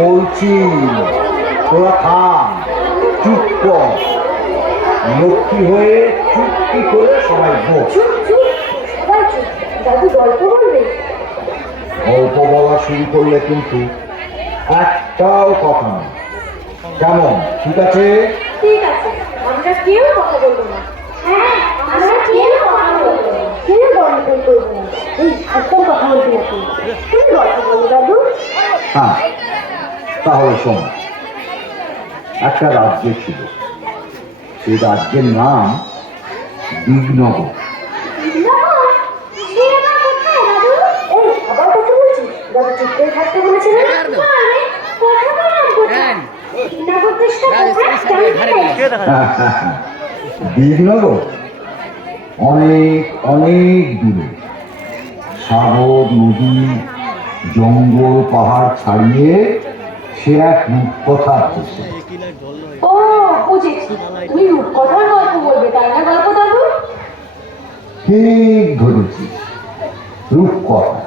বলছি তোরা থাম, চুপ কর, লক্ষ্মী হয়ে চুপটি করে সবাই বস। গল্প বলা শুরু করলে কিন্তু একটাও কথা না, কেমন? ঠিক আছে? ঠিক আছে, আমরা কেউ কথা বলবো না। হ্যাঁ, আমরা কেউ কথা বলবো না। কেউ গল্প করবো না। এই একদম কথা বলবি না তুই। তুমি গল্প বলো দাদু। হ্যাঁ, তাহলে শোন। একটা রাজ্য ছিল, সেই রাজ্যের নাম দিগনগর। দিগনগর অনেক অনেক দূরে, সাগর নদী জঙ্গল পাহাড় ছাড়িয়ে সে এক রূপকথার দেশে। ও বুঝেছি, তুমি রূপকথার গল্প বলবে তাই না গল্প দাদু? ঠিক ধরেছিস, রূপকথা।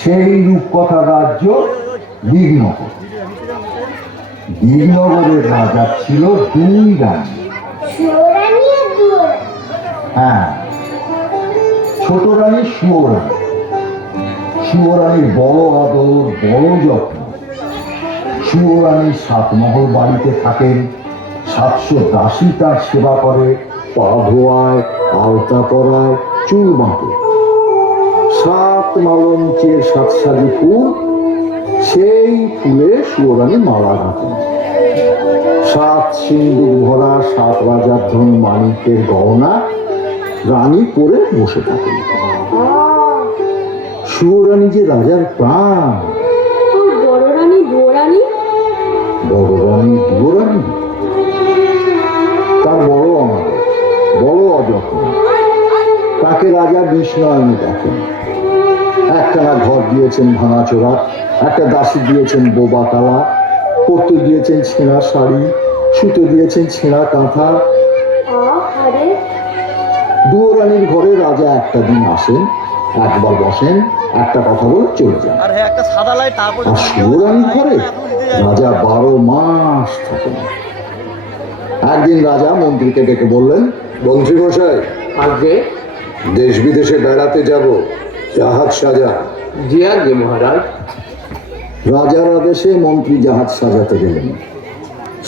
সেই রূপকথার রাজ্য দিগনগর। দিগনগরের রাজা ছিল দুই রানী। হ্যাঁ, ছোট রানী সুয়োরানী। সুয়োরানীর বড় আদর, বড় যত্ন। সুয়োরানীর 7 মহল বাড়িতে থাকেন, 700 দাসী তার সেবা করে, পা ধোয়ায়, আলতা পরায়, চুল বাঁধে। 7 মালঞ্চের 7 সাজি ফুল, সেই ফুলে সুয়োরানী মালা গাঁথেন। 7 সিন্দুক ভরা 7 রাজার ধন মানিকের গহনা রানী পরে বসে থাকেন। সুয়োরানী যে রাজার প্রাণ। বড় রানী দুয়োরানী? বড় রানী দুয়োরানী তার বড় অনাদর, বড় অযত্ন। তাকে রাজা বিষ্ণয়নে দেখেন। একখানা ঘর দিয়েছেন ভাঙাচোরা, একটা দাসী দিয়েছেন বোবা তালা, পরতে দিয়েছেন ছেঁড়া শাড়ি, শুতে দিয়েছেন ছেঁড়া কাঁথা। দুয়োরানীর ঘরে রাজা একটা দিন আসেন, একবার বসেন, একটা কথা বলে চলে যান। আর সুয়োরানীর ঘরে রাজা 12 মাস থাকেন। একদিন রাজা মন্ত্রীকে ডেকে বললেন, মন্ত্রী মশাই, আগে দেশ বিদেশে বেড়াতে যাব, জাহাজ সাজা। জি আগে মহারাজ। রাজার আদেশে মন্ত্রী জাহাজ সাজাতে গেলেন।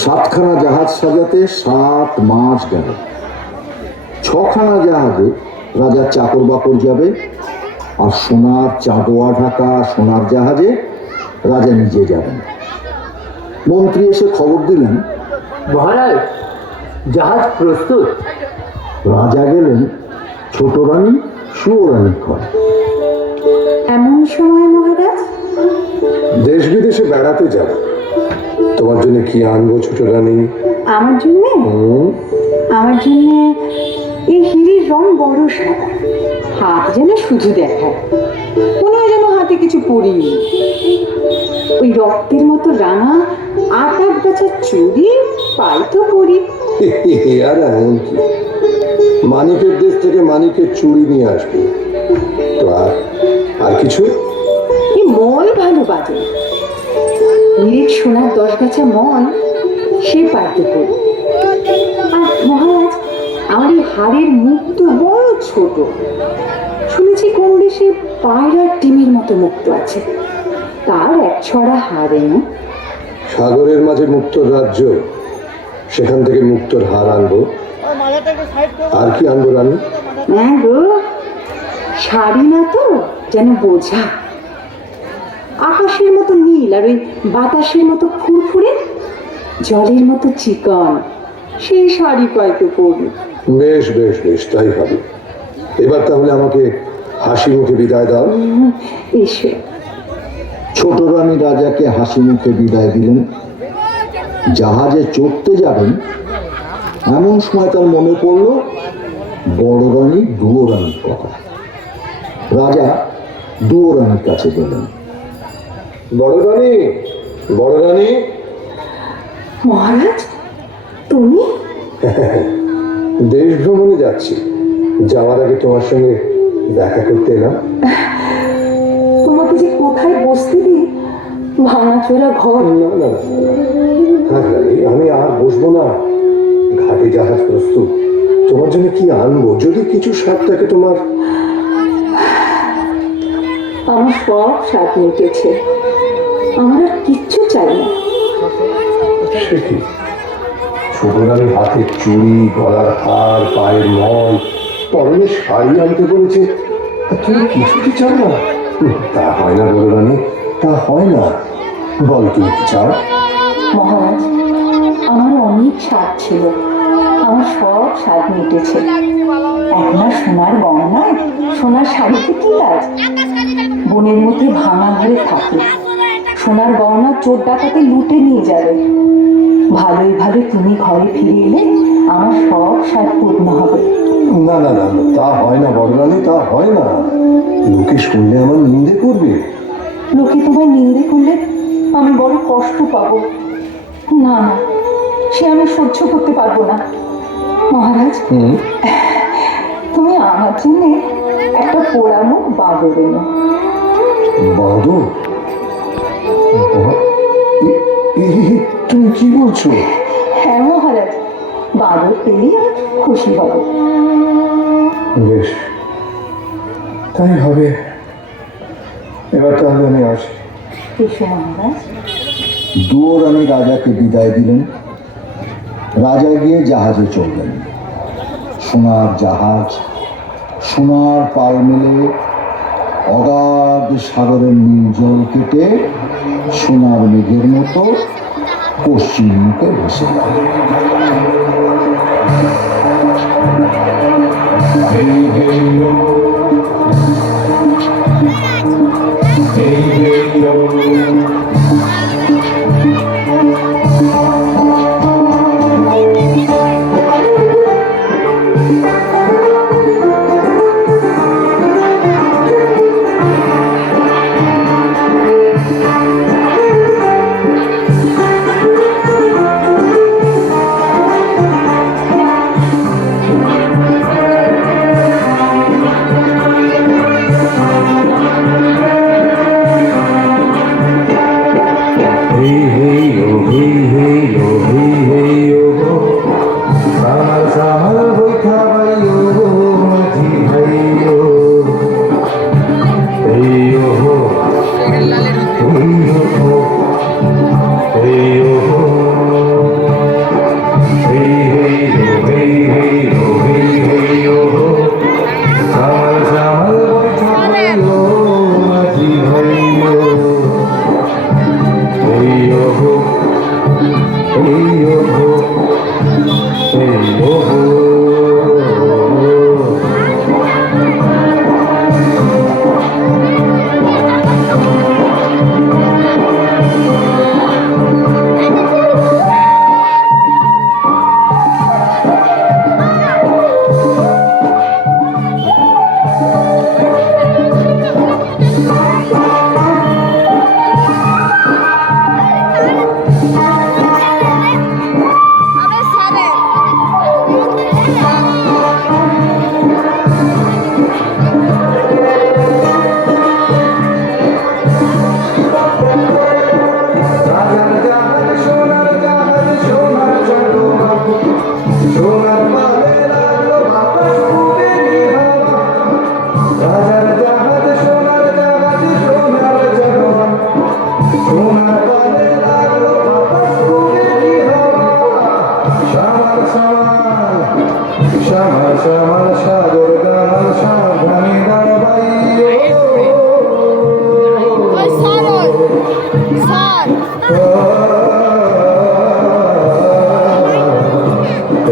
7খানা জাহাজ সাজাতে 7 মাস গেল। 6খানা জাহাজে রাজার চাকর বাকর যাবে, আর সোনার চাঁদোয়া ঢাকা সোনার জাহাজে রাজা নিজে যাবেন। মন্ত্রী এসে খবর দিলেন, মহারাজ, জাহাজ প্রস্তুত। রাজা গেলেন ছোট রানী সুয়োরানীর ঘরে। এমন সময় মহারাজ? দেশ বিদেশে বেড়াতে যাব, তোমার জন্য কি আনবো ছোট রানী? আমার জন্য এই হিরের রং বড় সাদা, হাত যেন শুধু দেখায়, মনে হয় যেন হাতে কিছু পরিনি। ওই রক্তের মতো রাঙা 8 গাছের চুড়ি পাই তো পরি। আর এমন কি, মানিকের দেশ থেকে মানিকের চুড়ি নিয়ে আসবে তো। আর কিছু? এই মল ভালো বাজে, হিরের সোনার 10 গাছা মল সে পাইতে পরি। আর মহারাজ, আমার এই হাড়ের মুখ তো বড় ছোট, শুনেছি কোন দেশে পায়রার ডিমের মতো মুক্ত আছে, তার 1 ছড়া হাড়ে না? সাগরের মাঝে মুক্তোর রাজ্য, সেখান থেকে মুক্তোর হার আনবো। আর কি আনবো রানী? হ্যাঁ গো, শাড়ি না তো, যেন বোঝা আকাশের মতো নীল, আর ওই বাতাসের মতো ফুরফুরে, জলের মতো চিকন, সেই শাড়ি পাইতে পড়ি। বেশ বেশ বেশ, তাই হবে। এবার তাহলে আমাকে হাসি মুখে বিদায় দাও। এসো। ছোট রানী রাজাকে হাসি মুখে বিদায় দিলেন। জাহাজে চড়তে যাবেন, এমন সময় তার মনে পড়ল বড় রানী দুয়োরানীর কথা। রাজা দুয়োরানীর কাছে গেলেন। বড় রানী, বড় রানী। মহারাজ, তুমি? দেশ ভ্রমণে যাচ্ছি, যাওয়ার আগে তোমার সঙ্গে দেখা করতে এলাম। তোমাকে যে কোথায় বসতে দিই, ভাঙাচোরা ঘর। না না না, থাক রানী, আমি আর বসবো না। ঘাটে জাহাজ প্রস্তুত, তোমার জন্য কি আনবো? যদি কিছু স্বাদ থাকে তোমার। আমার সব স্বাদ মিটেছে, আমার আর কিচ্ছু চাই না। সে কি, ছোট রানীর হাতে চুড়ি, গলার হার, পায়ের মল, পরনে শাড়ি আনতে বলেছে, আর তুমি কিছুটি চাও না? তা হয় না বড় রানী, তা হয় না। বল তুমি কি চাও? মহারাজ, আমার অনেক স্বাদ ছিল, আমার সব স্বাদ মিটেছে। একনা সোনার গয়নায় সোনার শাড়িতে কি কাজ? বনের মধ্যে ভাঙা ঘরে থাকে, সোনার গয়না চোর ডাকাতে লুটে নিয়ে যাবে। ভালোই ভালো তুমি ঘরে ফিরে এলে আমার সব স্বাদ পূর্ণ হবে। না না না, তা হয় না বড় রানী, তা হয় না। লোকে শুনলে আমার নিন্দে করবে। লোকে তোমায় নিন্দে করলে আমি বড় কষ্ট পাবো। না না, সে আমি সহ্য করতে পারবো না। মহারাজ, তুমি আমার জন্য একটা পোড়ানো বাঁদর এনো। বাঁদর? তুমি কি বলছো? হ্যাঁ মহারাজ, বাঁদর পেলেই আমি খুশি হব। বেশ, তাই হবে। এবার তাহলে আমি আসি। এসো মহারাজ। দুয়োরানী রাজাকে বিদায় দিলেন। রাজা গিয়ে জাহাজে চললেন। সোনার জাহাজ সোনার পাল মেলে অগাধ সাগরের নীল জল কেটে সোনার মেঘের মতো পশ্চিম মুখে ভেসে গেল। সোনার পালে লাগলো বাতাস উড়ে হাওয়া, রাজার জাহাজ সোনার জাহাজ সোনার জাহাজ, সোনার পালে লাগলো বাতাস উড়ে হাওয়া, শ্যামার শ্যামার শ্যামার শ্যামার সাগর গান সাবধানে দাঁড়াইও।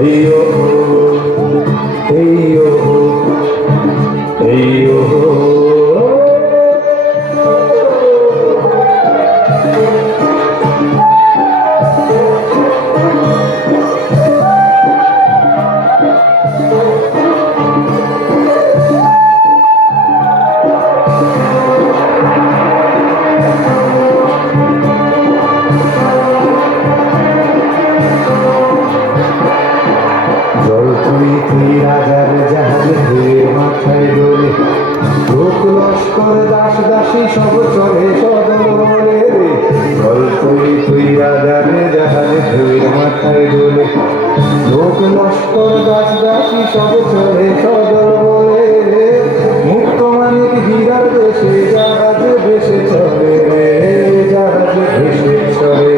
Eyo, eyo, eyo. জল তুই তুই রাজার জাহাজ ধুয়ে মাথায় দোলে, লোক লস্কর দাস দাসী সব চলে সদরে রে। জল তুই তুই রাজার জাহাজ ধুয়ে মাথায় দোলে, লোক লস্কর দাস দাসী সব চলে সদরে রে। মুক্ত মানিক হীরার দেশে জাহাজ ভেসে চলে রে, জাহাজ ভেসে চলে।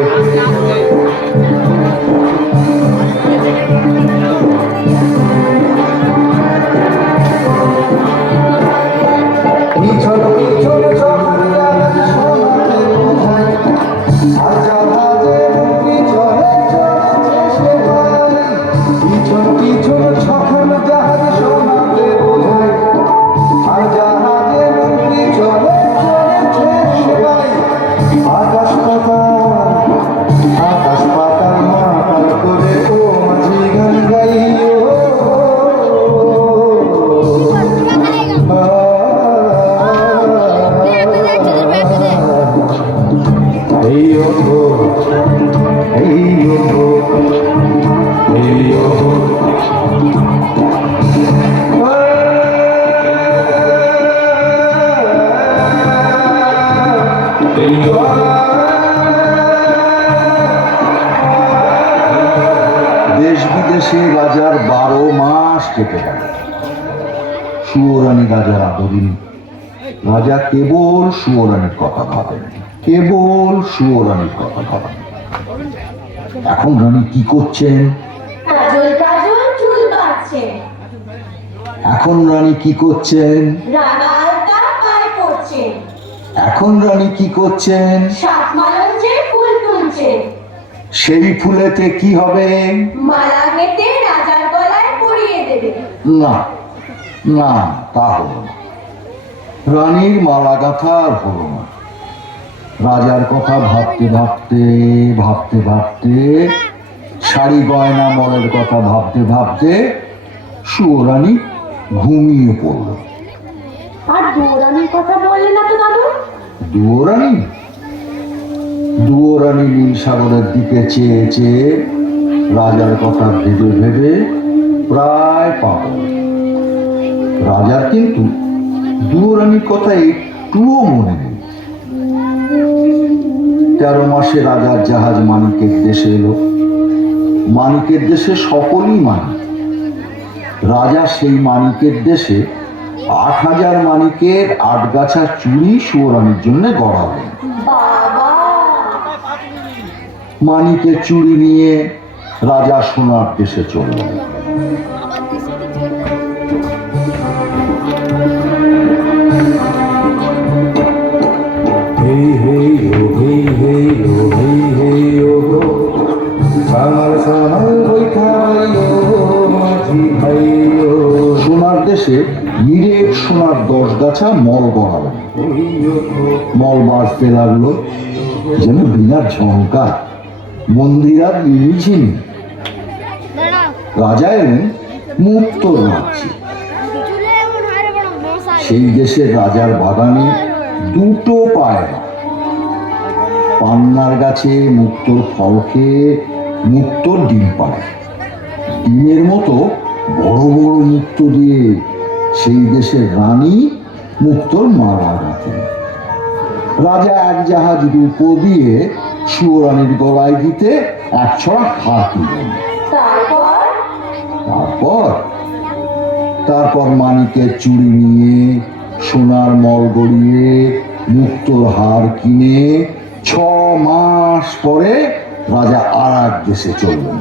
পিছন পিছন সবার জাহাজ সোনাতে বোঝায়, আর জাহাজের পিছনে চলেছে সে ভাই। পিছন পিছন সবার জাহাজ সোনাতে বোঝায়, আর জাহাজের পিছনে চলেছে সে ভাই। আকাশ পাতাল মাতাল করে ও মাঝি গান গাইও। দেশ বিদেশে রাজার 12 মাস কেটে গেল। সুয়োরানী রাজার আদরিনী। রাজা কেবল সুয়োরানীর কথা ভাবেন, কেবল সুয়োরানীর কথা ভাবেন। এখন রানী কি করছেন? কাজল কাজল চুল বাঁধছে, এখন রানী কি করছেন? রাগালটা পায়ে পড়ছে, এখন রানী কি করছেন? সাত মালঞ্চে ফুল তুলছে, সেই ফুলেতে কি হবে? মালা গেঁথে রাজার গলায় পরিয়ে দেবে। না না, তা হলো না। রানীর মালা গাঁথা আর হলো না। রাজার কথা ভাবতে ভাবতে ভাবতে ভাবতে, শাড়ি গয়না মলের কথা ভাবতে ভাবতে সুয়োরানী ঘুমিয়ে পড়ল। আর দৌড়ানির কথা বললে না তো দাদু? দুয়োরানী নীল সাগরের দিকে চেয়ে চেয়ে রাজার কথা ভেবে ভেবে প্রায় পাগল। রাজার কিন্তু দুয়োরানীর কথা একটুও মনে নেই। 13 মাসে রাজার জাহাজ মানিকের দেশে এলো। মানিকের দেশে সকলেই মানিক। রাজা সেই মানিকের দেশে 8000 মানিকের 8 গাছা চুড়ি সুয়োরানীর জন্য গড়ালেন। বাবা, মানিকের চুড়ি নিয়ে রাজা সোনার দেশে চললেন। Hey hey yo, hey hey yo, hey hey yo go. Samar samar বৈঠাইও মাঝি ভাইও। সোনার দেশে নিরেট সোনার 10 গাছা মল গড়ালেন। মল বাজতে লাগলো যেন বিনা ঝঙ্কার, মন্দির আর নিঝিনি। রাজা এলেন মুক্তোর রাজ্যে। সেই দেশের রাজার বাগানে 2টো পায়রা। পান্নার গাছে মুক্তোর ফল খেয়ে মুক্তোর ডিম পাড়ে। ডিমের মতো বড় বড় মুক্তো দিয়ে সেই দেশের রানী মুক্তোর মালা গাঁথেন। রাজা 1 জাহাজ রূপো দিয়ে সুয়োরানীর গলায় দিতে 1 ছড়া হার তুললেন। তারপর তারপর মানিকের চুড়ি নিয়ে, সোনার মল গড়িয়ে, মুক্তোর হার কিনে 6 মাস পরে রাজা আর এক দেশে চললেন।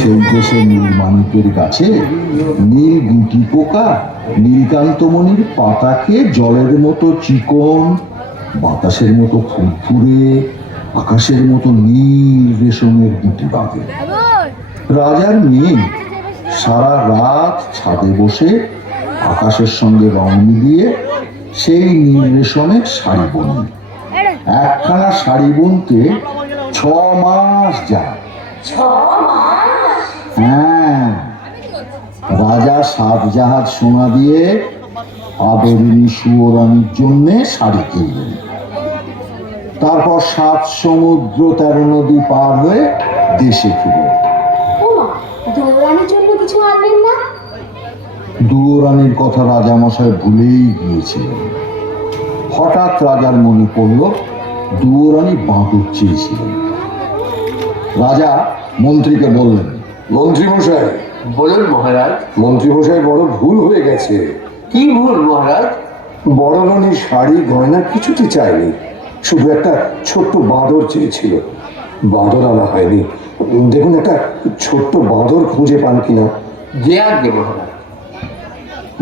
সেই দেশে নীলমাণিকের গাছে নীল গুটি পোকা নীলকান্তমণির পাতা খেয়ে জলের মতো চিকন, বাতাসের মতো ফুরফুরে, আকাশের মতো নীল রেশমের গুটি বাঁধে। রাজার মেয়ে সারা রাত ছাদে বসে আকাশের সঙ্গে রং মিলিয়ে সেই নীল রেশমের শাড়ি বোনে। একখানা শাড়ি বুনতে 6 মাস যায়। হ্যাঁ, রাজা 7 জাহাজ সোনা দিয়ে আদরিনী সুয়োরানীর জন্য শাড়ি কিনলেন। তারপর 7 সমুদ্র 13 নদী পার হয়ে দেশে ফিরলেন। দৌড়ানোর জন্য কিছু আনলেন না? দুয়োরানীর কথা রাজামশাই ভুলেই গিয়েছিলেন। হঠাৎ রাজার মনে পড়ল দুয়োরানী বাঁদর চেয়েছিলেন। রাজা মন্ত্রীকে বললেন, মন্ত্রীমশাই, বলুন মহারাজ। মন্ত্রীমশাই বড় ভুল হয়ে গেছে। কি ভুল মহারাজ? বড় রানীর শাড়ি গয়না কিছুতে চায়নি, শুধু একটা ছোট্ট বাঁদর চেয়েছিল। বাঁদর আনা হয়নি। দেখুন একটা ছোট্ট বাঁদর খুঁজে পান কিনা। যে আজ্ঞে মহারাজ।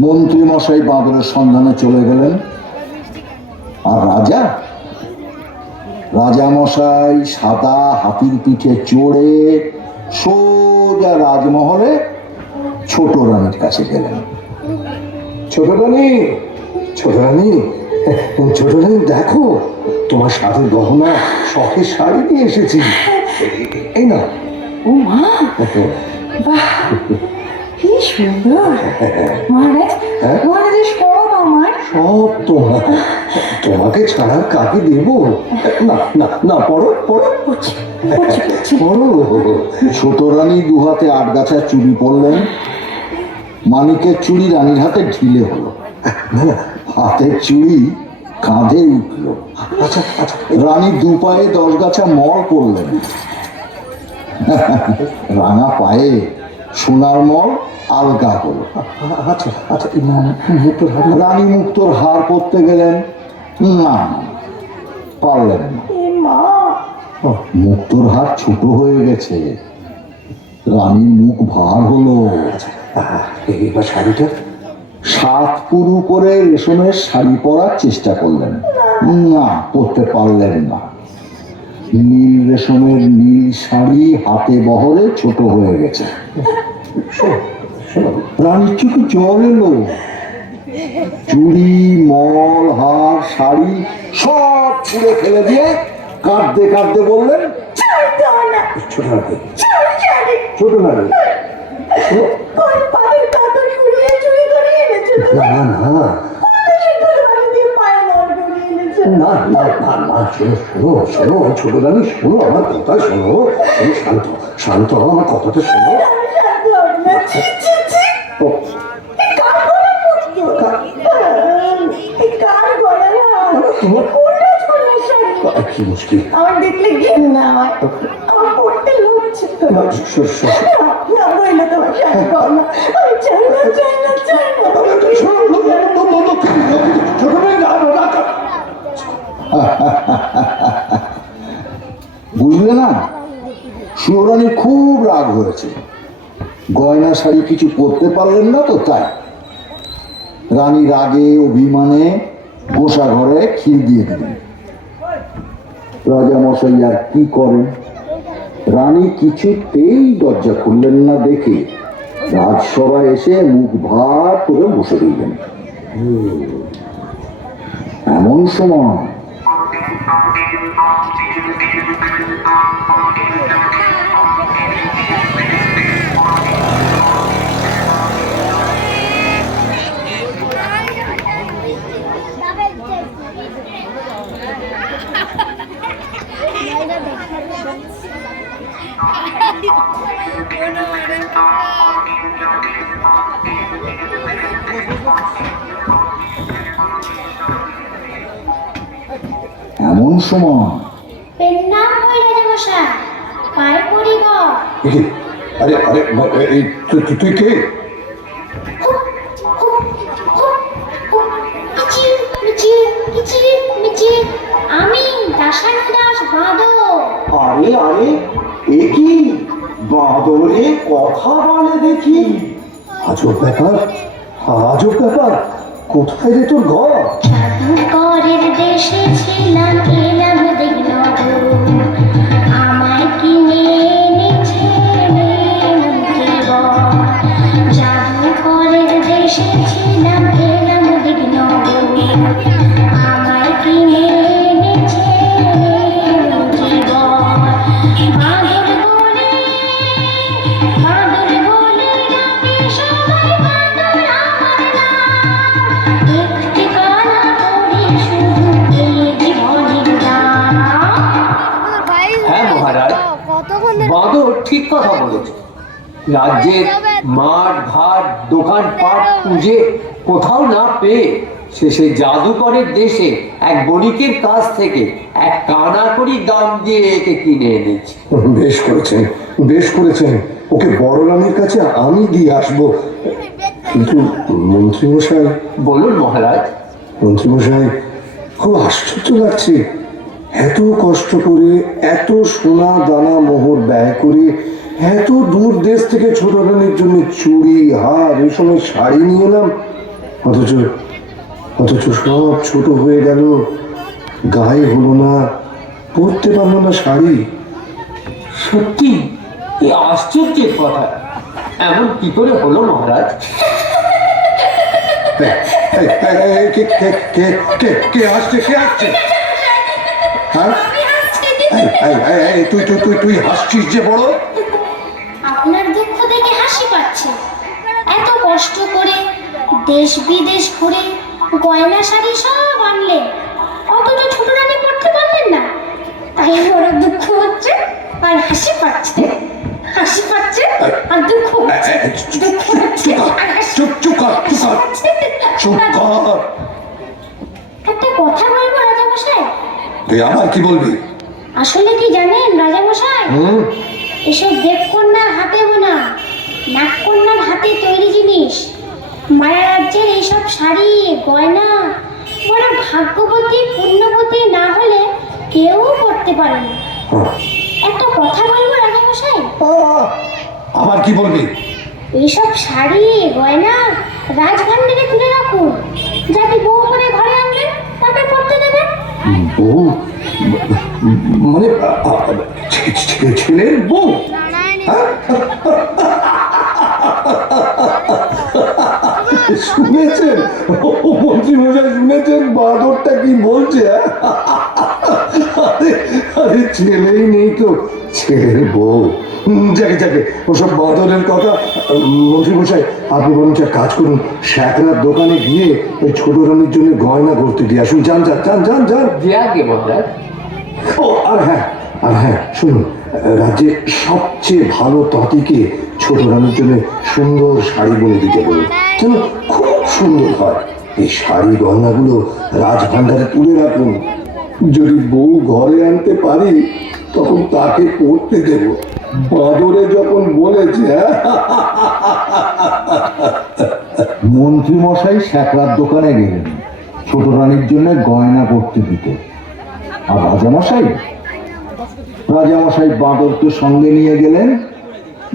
মন্ত্রী মশাই বাঁদরের সন্ধানে চলে গেলেন। আর রাজামশাই সাদা হাতির পিঠে চড়ে সোজা রাজমহলে ছোট রানীর কাছে গেলেন। ছোট রানী, ছোট রানী, ছোট রানী, দেখো তোমার সাথে গহনা শখের শাড়ি নিয়ে এসেছি। এই না। ও মা, বাহ, কি সুন্দর! মহারাজ, মহারাজের সব আমার। সব তোমার, তোমাকে ছাড়া কাকে দেব? না না না, পড়ো পড়ো পড়ো। ছোট রানী 2 হাতে 8 গাছা চুড়ি পরলেন। মানিকের চুড়ি রানীর হাতে ঢিলে হলো, হাতের চুড়ি কাঁধে উঠল। আচ্ছা আচ্ছা, রানী 2 পায়ে 10 গাছা মল পরলেন। রাঙা পায়ে সোনার মল আলগা হলো। আচ্ছা আচ্ছা, মুক্তোর হার। রানী মুক্তোর হার পরতে গেলেন, না পারলেন না। মুক্তোর হার ছোট হয়ে গেছে। রানীর মুখ ভার হলো। এবার শাড়িটা? 7 পুরু করে রেশমের শাড়ি পরার চেষ্টা করলেন, না পরতে পারলেন না। নীল রেশমের নীল শাড়ি হাতে বহরে ছোট হয়ে গেছে। রানীর চোখে জল এলো। চুড়ি, মল, হার, শাড়ি সব ছুঁড়ে ফেলে দিয়ে কাঁদতে কাঁদতে বললেন, ছোট রানী, ছোট রানী, না না না না না না, শোনো শোনো শোনো, ছোট রানী শোনো, আমার কথা শোনো। তুমি শান্ত শান্ত হও, আমার কথাটা শোনো। কি মুশকিল! আমার দেখলে ঘেন্না হয়, আমার পড়তে লজ্জা করে। না বললে তোমার শাড়ি গয়না আমি চাই না, চাই না, চাই না। বুঝলে না, সুয়োরানীর খুব রাগ হয়েছে। গয়না শাড়ি কিছু পরতে পারলেন না তো, তাই। রানী রাগে অভিমানে গোসা ঘরে খিল দিয়ে দিলেন। রাজামশাই আর কি করেন? রানী কিছুতেই দরজা খুললেন না দেখে রাজসভায় এসে মুখ ভার করে বসে রইলেন। এমন সময় Ha ha ha! এমন সময় পেন্নাম হই রাজামশাই, পায়ে পড়ি গো। এ, আরে আরে এই তুই কে? আমি দাসানু দাস বাঁদর। আরে আরে এ কি বাঁদরে কথা বলে দেখি? আজব ব্যাপার, আজব ব্যাপার। কোথায় রে তোর ঘর? জাদুকরের দেশে ছিলাম, এলাম দেখল আমায় কিনে এনেছে মন্ত্রীবর। জাদুকরের দেশে ছিলাম, এলাম দেখল আমায় কিনে এনেছে মন্ত্রীবর। বাঁদর বলে ডাকে সবাই, বাঁদর আমার নাম। একটি কানা করি শুধু এই জীবনের দাম। হ্যাঁ মহারাজ, বাঁদর ঠিক কথা বলেছে। রাজ্যের মাঠ ঘাট দোকানপাট খুঁজে কোথাও না পেয়ে শেষে জাদুকরের দেশে এক বণিকের কাছ থেকে এক কানাকড়ি দাম দিয়ে একে কিনে এনেছি। বেশ করেছেন, বেশ করেছেন। ওকে বড় রানীর কাছে আমি দিয়ে আসবো। কিন্তু মন্ত্রীমশাই, বলুন মহারাজ। মন্ত্রীমশাই, খুব আশ্চর্য লাগছে। এত কষ্ট করে, এত সোনা দানা মোহর ব্যয় করে, এত দূর দেশ থেকে ছোট রানীর জন্য চুড়ি হার রেশমের শাড়ি নিয়ে এলাম, অথচ অথচ সব ছোট হয়ে গেল, গায়ে হলো না, পরতে পারলো না শাড়ি। সত্যি এ আশ্চর্যের কথা। এমন কি করে হলো মহারাজ? এই, কে আসছে? হ্যাঁ, তুই হাসছিস যে বড়। আপনার দুঃখ দেখে হাসি পাচ্ছে। এত কষ্ট করে দেশ বিদেশ ঘুরে গয়না শাড়ি সব আনলেন, অথচ ছোট রানী পড়তে পারলেন না। তাই বড় দুঃখ হচ্ছে আর হাসি পাচ্ছে। হাসি পাচ্ছে আর দুঃখ হচ্ছে। দুঃখ হচ্ছে আর হাসি চুপ কর। একটা কথা বলবো রাজামশাই? তুই আবার কি বলবি? আসলে কি জানেন রাজামশাই, এসব দেবকন্যার হাতে বোনা, নাগকন্যার হাতে তৈরি জিনিস, মায়া রাজ্যের এইসব শাড়ি গয়না বড় ভাগ্যবতী পুণ্যবতী না হলে কেউ করতে পারে না। একটা কথা বলবো রাজামশাই? আবার কি বলবি? এইসব শাড়ি গয়না রাজভান্ডারে তুলে রাখুন, যাতে বউ করে ঘরে আনবেন, তাকে পড়তে দেবেন। বউ মানে ছেলের বউ? শুনেছেন মন্ত্রী মশাই, শুনেছেন বাঁদরটা কি বলছে? আরে ছেলেই নেই তো, ছেলের বউ। যাকে ওসব বাঁদরের কথা। মন্ত্রী মশাই, আপনি বরঞ্চ এক কাজ করুন, শ্যাকরার দোকানে গিয়ে ওই ছোট রানীর জন্য গয়না করতে দিয়ে আসুন। যান। যে আগে মহারাজ। ও আর হ্যাঁ শুনুন, রাজ্যের সবচেয়ে ভালো তাঁতিকে ছোট রানীর জন্য সুন্দর শাড়ি বুনে দিতে বলুন, যেন খুব সুন্দর হয়। এই শাড়ি গয়নাগুলো রাজভান্ডারে তুলে রাখুন। যদি বউ ঘরে আনতে পারি তখন তাকে পড়তে দেব। বাঁদরে যখন বলেছে। মন্ত্রী মশাই শ্যাকরার দোকানে গেলেন ছোট রানীর জন্য গয়না করতে দিতে। আর রাজামশাই বাঁদরকে সঙ্গে নিয়ে গেলেন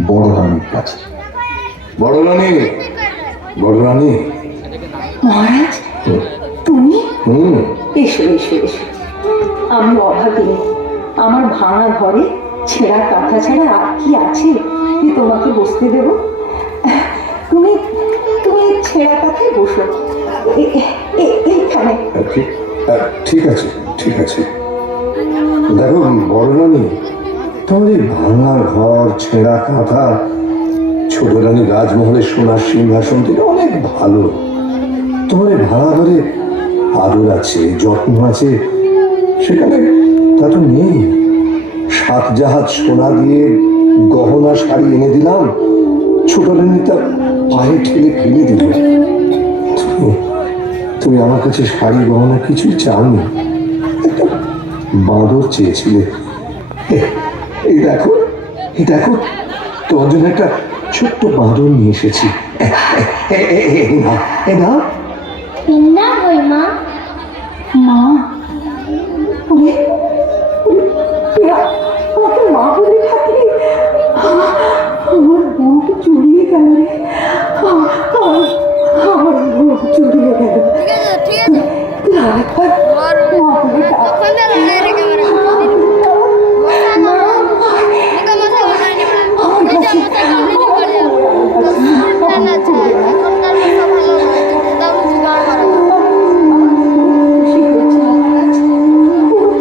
বড় রানীর কাছে। বড় রানী। মহারাজ, তুমি? এসো। আমি অভাগিনী। আমার ভাঙা ঘরে ছেঁড়া কাঁথা ছাড়া আর কি আছে যে তোমাকে বসতে দেব? তুমি ছেঁড়া কাঁথায় বসো, এইখানে। ঠিক আছে। দেখো বড় রানী, তোমার এই ভাঙা ঘর, ছেঁড়া কাঁথা, ছোট রানী রাজমহলের সোনার সিংহাসন থেকে অনেক ভালো। তোমার এই ভাঙা ঘরে আদর আছে, যত্ন আছে, সেখানে তা তো নেই। 7 জাহাজ সোনা দিয়ে গহনা শাড়ি এনে দিলাম, ছোট রানী তার পায়ে ঠেলে ফেলে দিল। তুমি আমার কাছে শাড়ি গহনা কিছুই চাওনি, একটা বাঁদর চেয়েছিলে। এই দেখো, এই দেখো, তোমার জন্য একটা ছোট্ট বাঁদর নিয়ে এসেছি। না না বই মা। মা, ওরে, ওকে মা বলে থাকলে আমার বুক জুড়িয়ে গেল রে, আমার বুক জুড়িয়ে গেল। ঠিক আছে তুই আরেকবার মা বলে ডাক।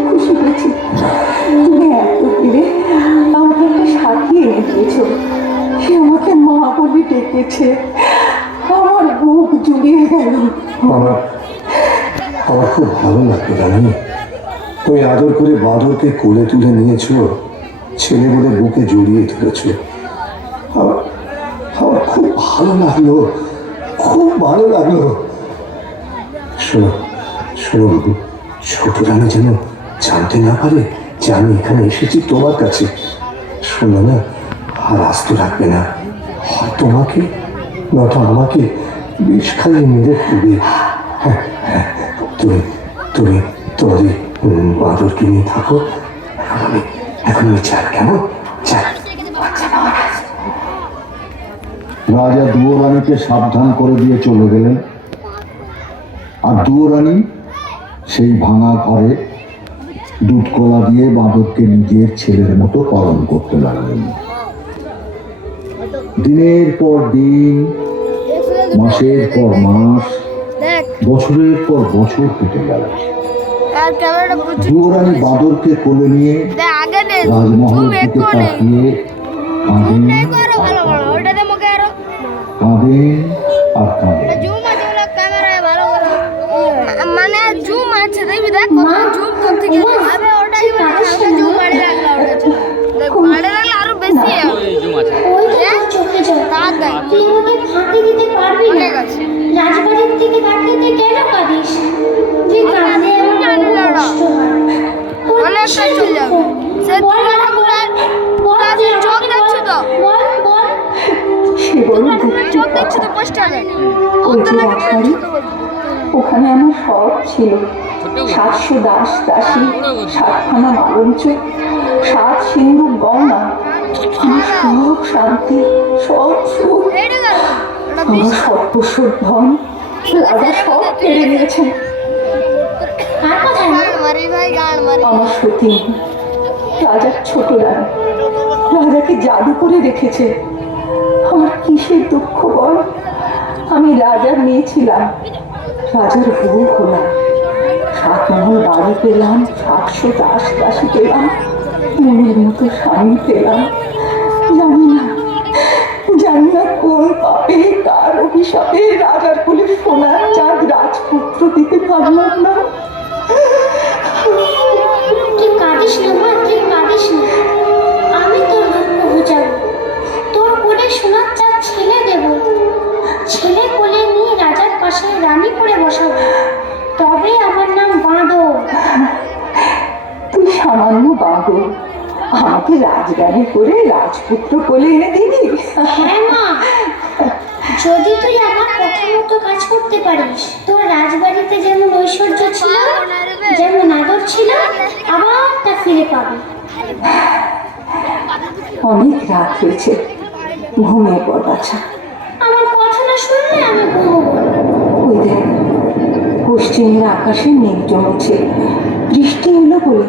খুশি হয়েছি তুমি এত দিনে আমাকে একটা সাথী এনে দিয়েছো, সে আমাকে মা বলে ডেকেছে, আমার বুক জুড়িয়ে গেল। আমার আমার খুব ভালো লাগলো রানী, তুমি আদর করে বাঁদরকে কোলে তুলে নিয়েছো, ছেলে বলে বুকে জড়িয়ে ধরেছো। আমার আমার খুব ভালো লাগলো, খুব ভালো লাগলো। শোনো শোনো বাবু, ছোট রানী যেন জানতে না পারে যে আমি এখানে এসেছি তোমার কাছে। শোনো না, আর আস্ত রাখবে না, হয় তোমাকে নয়তো আমাকে বিষ খাইয়ে মেরে দেবে। হ্যাঁ হ্যাঁ, তুমি তুমি তোমার বাঁদরকে নিয়ে থাকো, এখন আমি চাই, কেমন চাই। রাজা দুয়োরানীকে সাবধান করে দিয়ে চলে গেলেন, আর দুয়োরানী সেই ভাঙা ঘরে দুধ কলা দিয়ে বাঁদরকে নিজের ছেলের মতো পালন করতে লাগলেন। দিনের পর দিন, মাসের পর মাস, বছরের পর বছর কেটে গেল। দুয়োরানী বাঁদরকে কোলে নিয়ে রাজমহল থেকে তাকিয়ে কাঁদেন আর কাঁদেন। মানে জুম আছে দেখবি, দেখ জুম করতে গেলে আরে ওটা জুম বাড়ি রাখলা, ওটা বাড়ি রাখলে আরো বেশি হবে। ওই তো চোখে জল দাগ দেয়, তুই আমাকে ফাঁকি দিতে পারবি না। রাজবাড়ির থেকে কাটতে কেন কাঁদিস? তুই কাঁদলে আমার কষ্ট হয়, অনেকটা চলে যাবে। সে পুরা চোখ দেখছো তো, বল বল, চোখ দেখছো তো পোস্টারে। ওই যে রাজবাড়ি, ওখানে আমার সব ছিল, 700 দাস দাসী, 7খানা মালঞ্চ, 7 সিন্ধুক গয়না, আমার সব শান্তি, সব সুখ, আমার সর্বস্ব ধন রাজা সব কেড়ে নিয়েছেন। আমার সতী রাজার ছোট রানী, রাজাকে জাদু করে রেখেছে। আমার কিসের দুঃখ বল, আমি রাজার মেয়ে ছিলাম, রাজার বউ হলাম, 7 মহল বাড়ি পেলাম, 700 দাস দাসী পেলাম, মনের মতো স্বামী পেলাম। জানি না কোন পাপে কার অভিশাপে রাজার কোলে সোনার চাঁদ রাজপুত্র দিতে পারলাম না। তুই কাঁদিস না মা, তুই কাঁদিস না, আমি তোর দুঃখ বুঝাবো। তোর কোলে সোনার চাঁদ ছেলে দেব, ছেলে কোলে নিয়ে রাজার পাশে রানী করে বসাবো, তবে আমার নাম বাঁদর। তুই সামান্য বাঁদর, আমাকে রাজরানী করে রাজপুত্র কোলে এনে দিবি? হ্যাঁ মা, যদি তুই আমার কথা মতো কাজ করতে পারিস, তোর রাজবাড়িতে যেমন ঐশ্বর্য ছিল, যেমন আদর ছিল, আবার তা ফিরে পাবি। অনেক রাত হয়েছে, ঘুমিয়ে পড় বাছা। আমার কথা না শুনলে আমি ঘুমোবো। ওই দেখ, পশ্চিমের আকাশে মেঘ জমেছে, বৃষ্টি এলো বলে।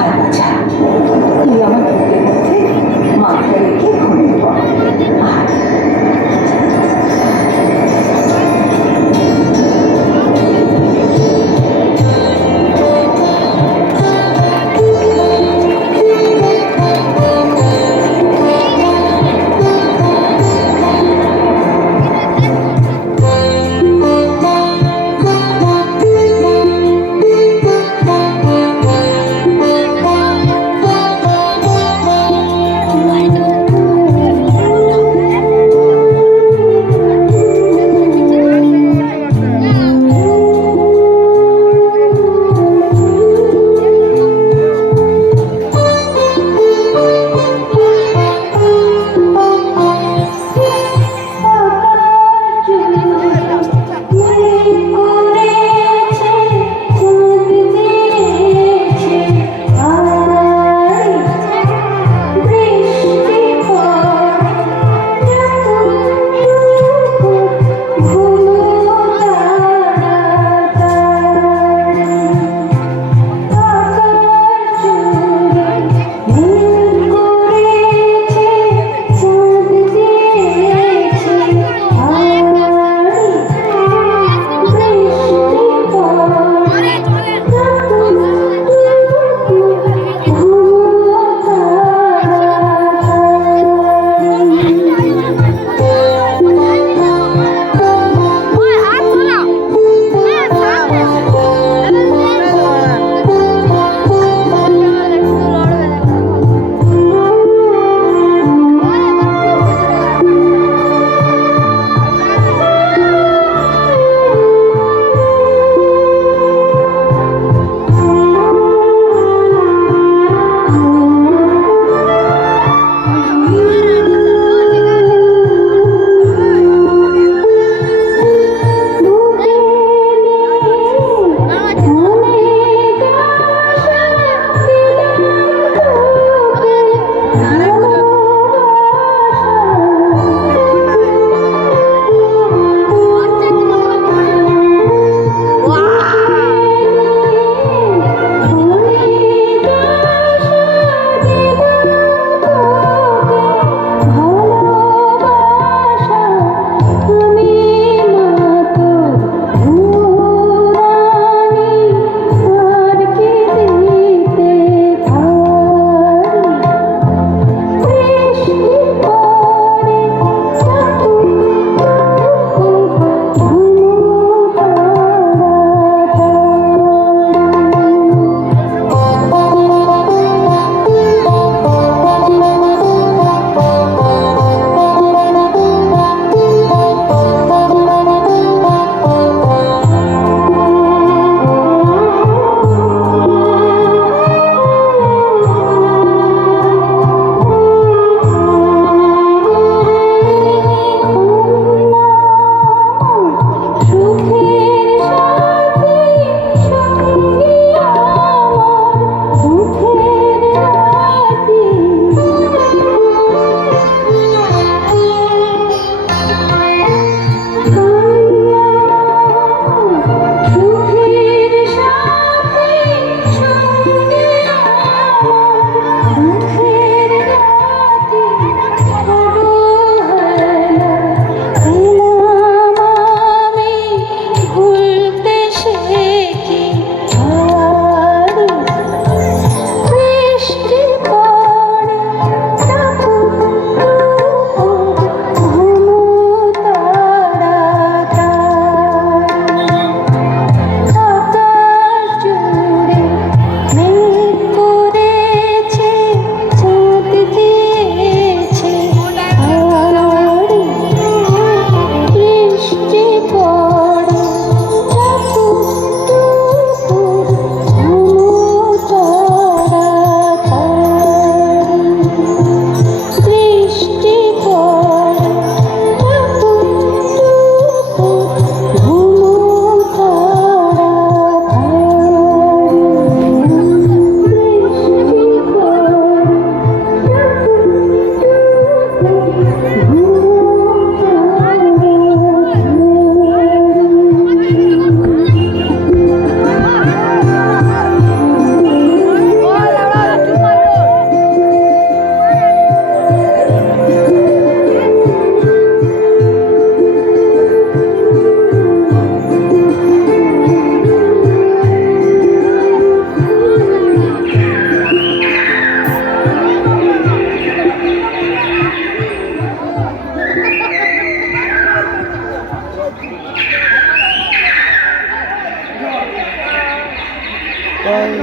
আয় বাছা, তুই আমার বুকের মধ্যে মাথা রেখে ঘুমিয়ে পড়। আয়।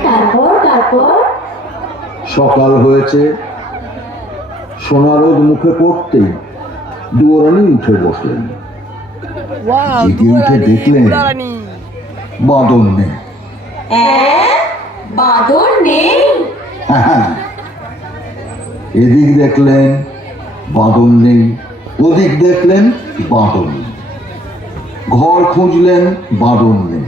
তারপর সকাল হয়েছে, সোনা রোদ মুখে পড়তেই দুয়োরানি উঠে বসলেন। জেগে উঠে দেখলেন বাদর নেই। বাদর নেই? হ্যাঁ, এদিক দেখলেন বাদর নেই, ওদিক দেখলেন বাদর নেই। ঘর খুঁজলেন বাদর নেই,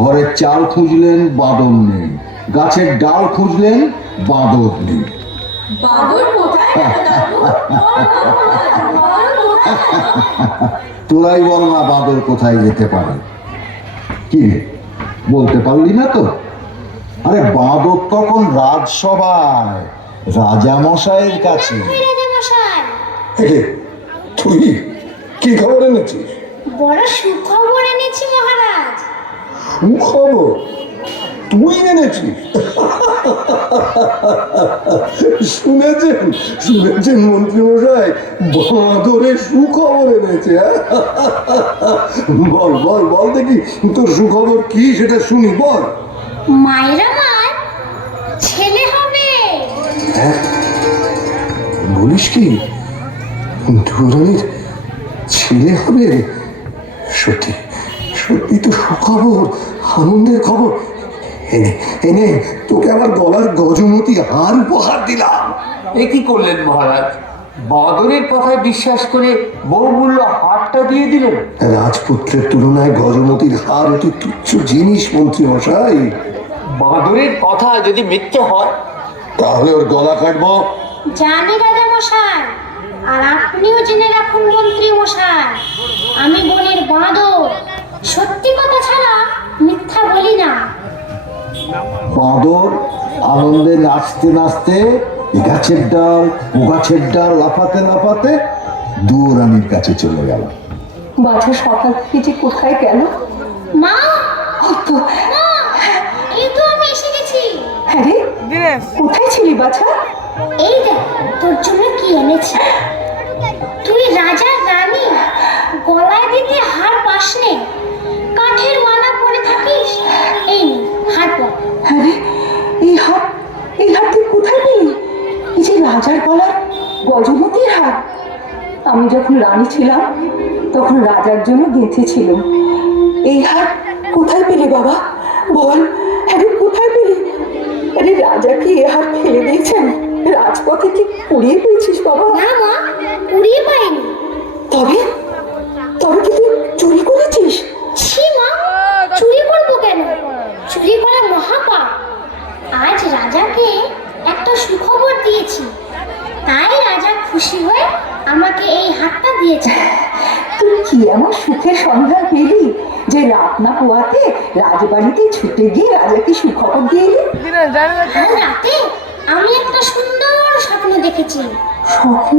ঘরের চাল খুঁজলেন বাদর নেই, গাছের ডাল খুঁজলেন বাদর নেই। বাদর কোথায় গেল দাদু? তোরাই বল না বাদর কোথায় যেতে পারে? কি রে, বলতে পারলি না তো? আরে বাদর তখন রাজসভায় রাজা মশাইয়ের কাছে। মশাই, এ, তুই কি খবর এনেছিস? বড় সুখবর এনেছি মহারাজ। সুখবর তুই এনেছিস? শুনেছেন মন্ত্রী মশাই, বাঁদরের সুখবর এনেছে। বল বল বল দেখি, তোর সুখবর কি সেটা শুনি, বল। মায়ের আমার ছেলে হবে। হ্যাঁ, বলিস কি? দুরানির ছেলে হবে? সত্যি সত্যি তো সুখবর, আনন্দের খবর। এনে এনে তোকে আবার গলার গজমতি হার উপহার দিলাম। এ কি করলেন মহারাজ? বাদরের কথায় বিশ্বাস করে বহুমূল্য হারটা দিয়ে দিলেন। রাজপুত্রের তুলনায় গজমতির হার অতি তুচ্ছ জিনিস মন্ত্রী মশাই। বাদরের কথা যদি মিথ্যে হয় তাহলে ওর গলা কাটবো। জানি রাজা মশাই, আর আপনিও জেনে রাখুন মন্ত্রী মশাই, আমি বনের বাঁদর, সত্যি কথা ছাড়া মিথ্যা বলি না। বাঁদর আনন্দে নাচতে নাচতে এ গাছের ডাল ও গাছের ডাল লাফাতে লাফাতে দুয়োরানির কাছে চলে গেল। বাছা সকাল থেকে যে কোথায় গেল? মা, ওই তো, মা, এই তো আমি এসে গেছি। হ্যাঁ রে, কোথায় ছিলি বাছা? এই দেখ তোর জন্য কি এনেছি। তুই রাজার রানী, গলায় দিতে হার পাস নে, কাঠের মালা পরে থাকিস। এই নে, হার পর। হ্যাঁ রে, এই হাত তুই কোথায় পেলি? এই যে রাজার গলার গজমতির হাত। আমি যখন রানী ছিলাম তখন রাজার জন্য গেঁথেছিল। এই হাত কোথায় পেলি বাবা? বল, হ্যাঁ রে, কোথায় পেলি? আরে রাজা কি এ হাত ফেলে দিয়েছেন? রাজপথে কি পুড়িয়ে পেয়েছিস বাবা? না মা, পুড়িয়ে পাইনি। তবে তবে কি তুই চুরি করেছিস? ছি মা, চুরি করবো কেন? চুরি করা মহাপাপ। আজ রাজাকে একটা সুখবর দিয়েছি, তাই রাজা খুশি হয়ে আমাকে এই হাতটা দিয়েছে। তুই কি এমন সুখের সন্ধান পেলি যে রাত না পোয়াতে রাজবাড়িতে ছুটে গিয়ে রাজাকে সুখবর দিয়ে এলি? কাল রাতে আমি একটা সুন্দর স্বপ্ন দেখেছি। স্বপ্ন?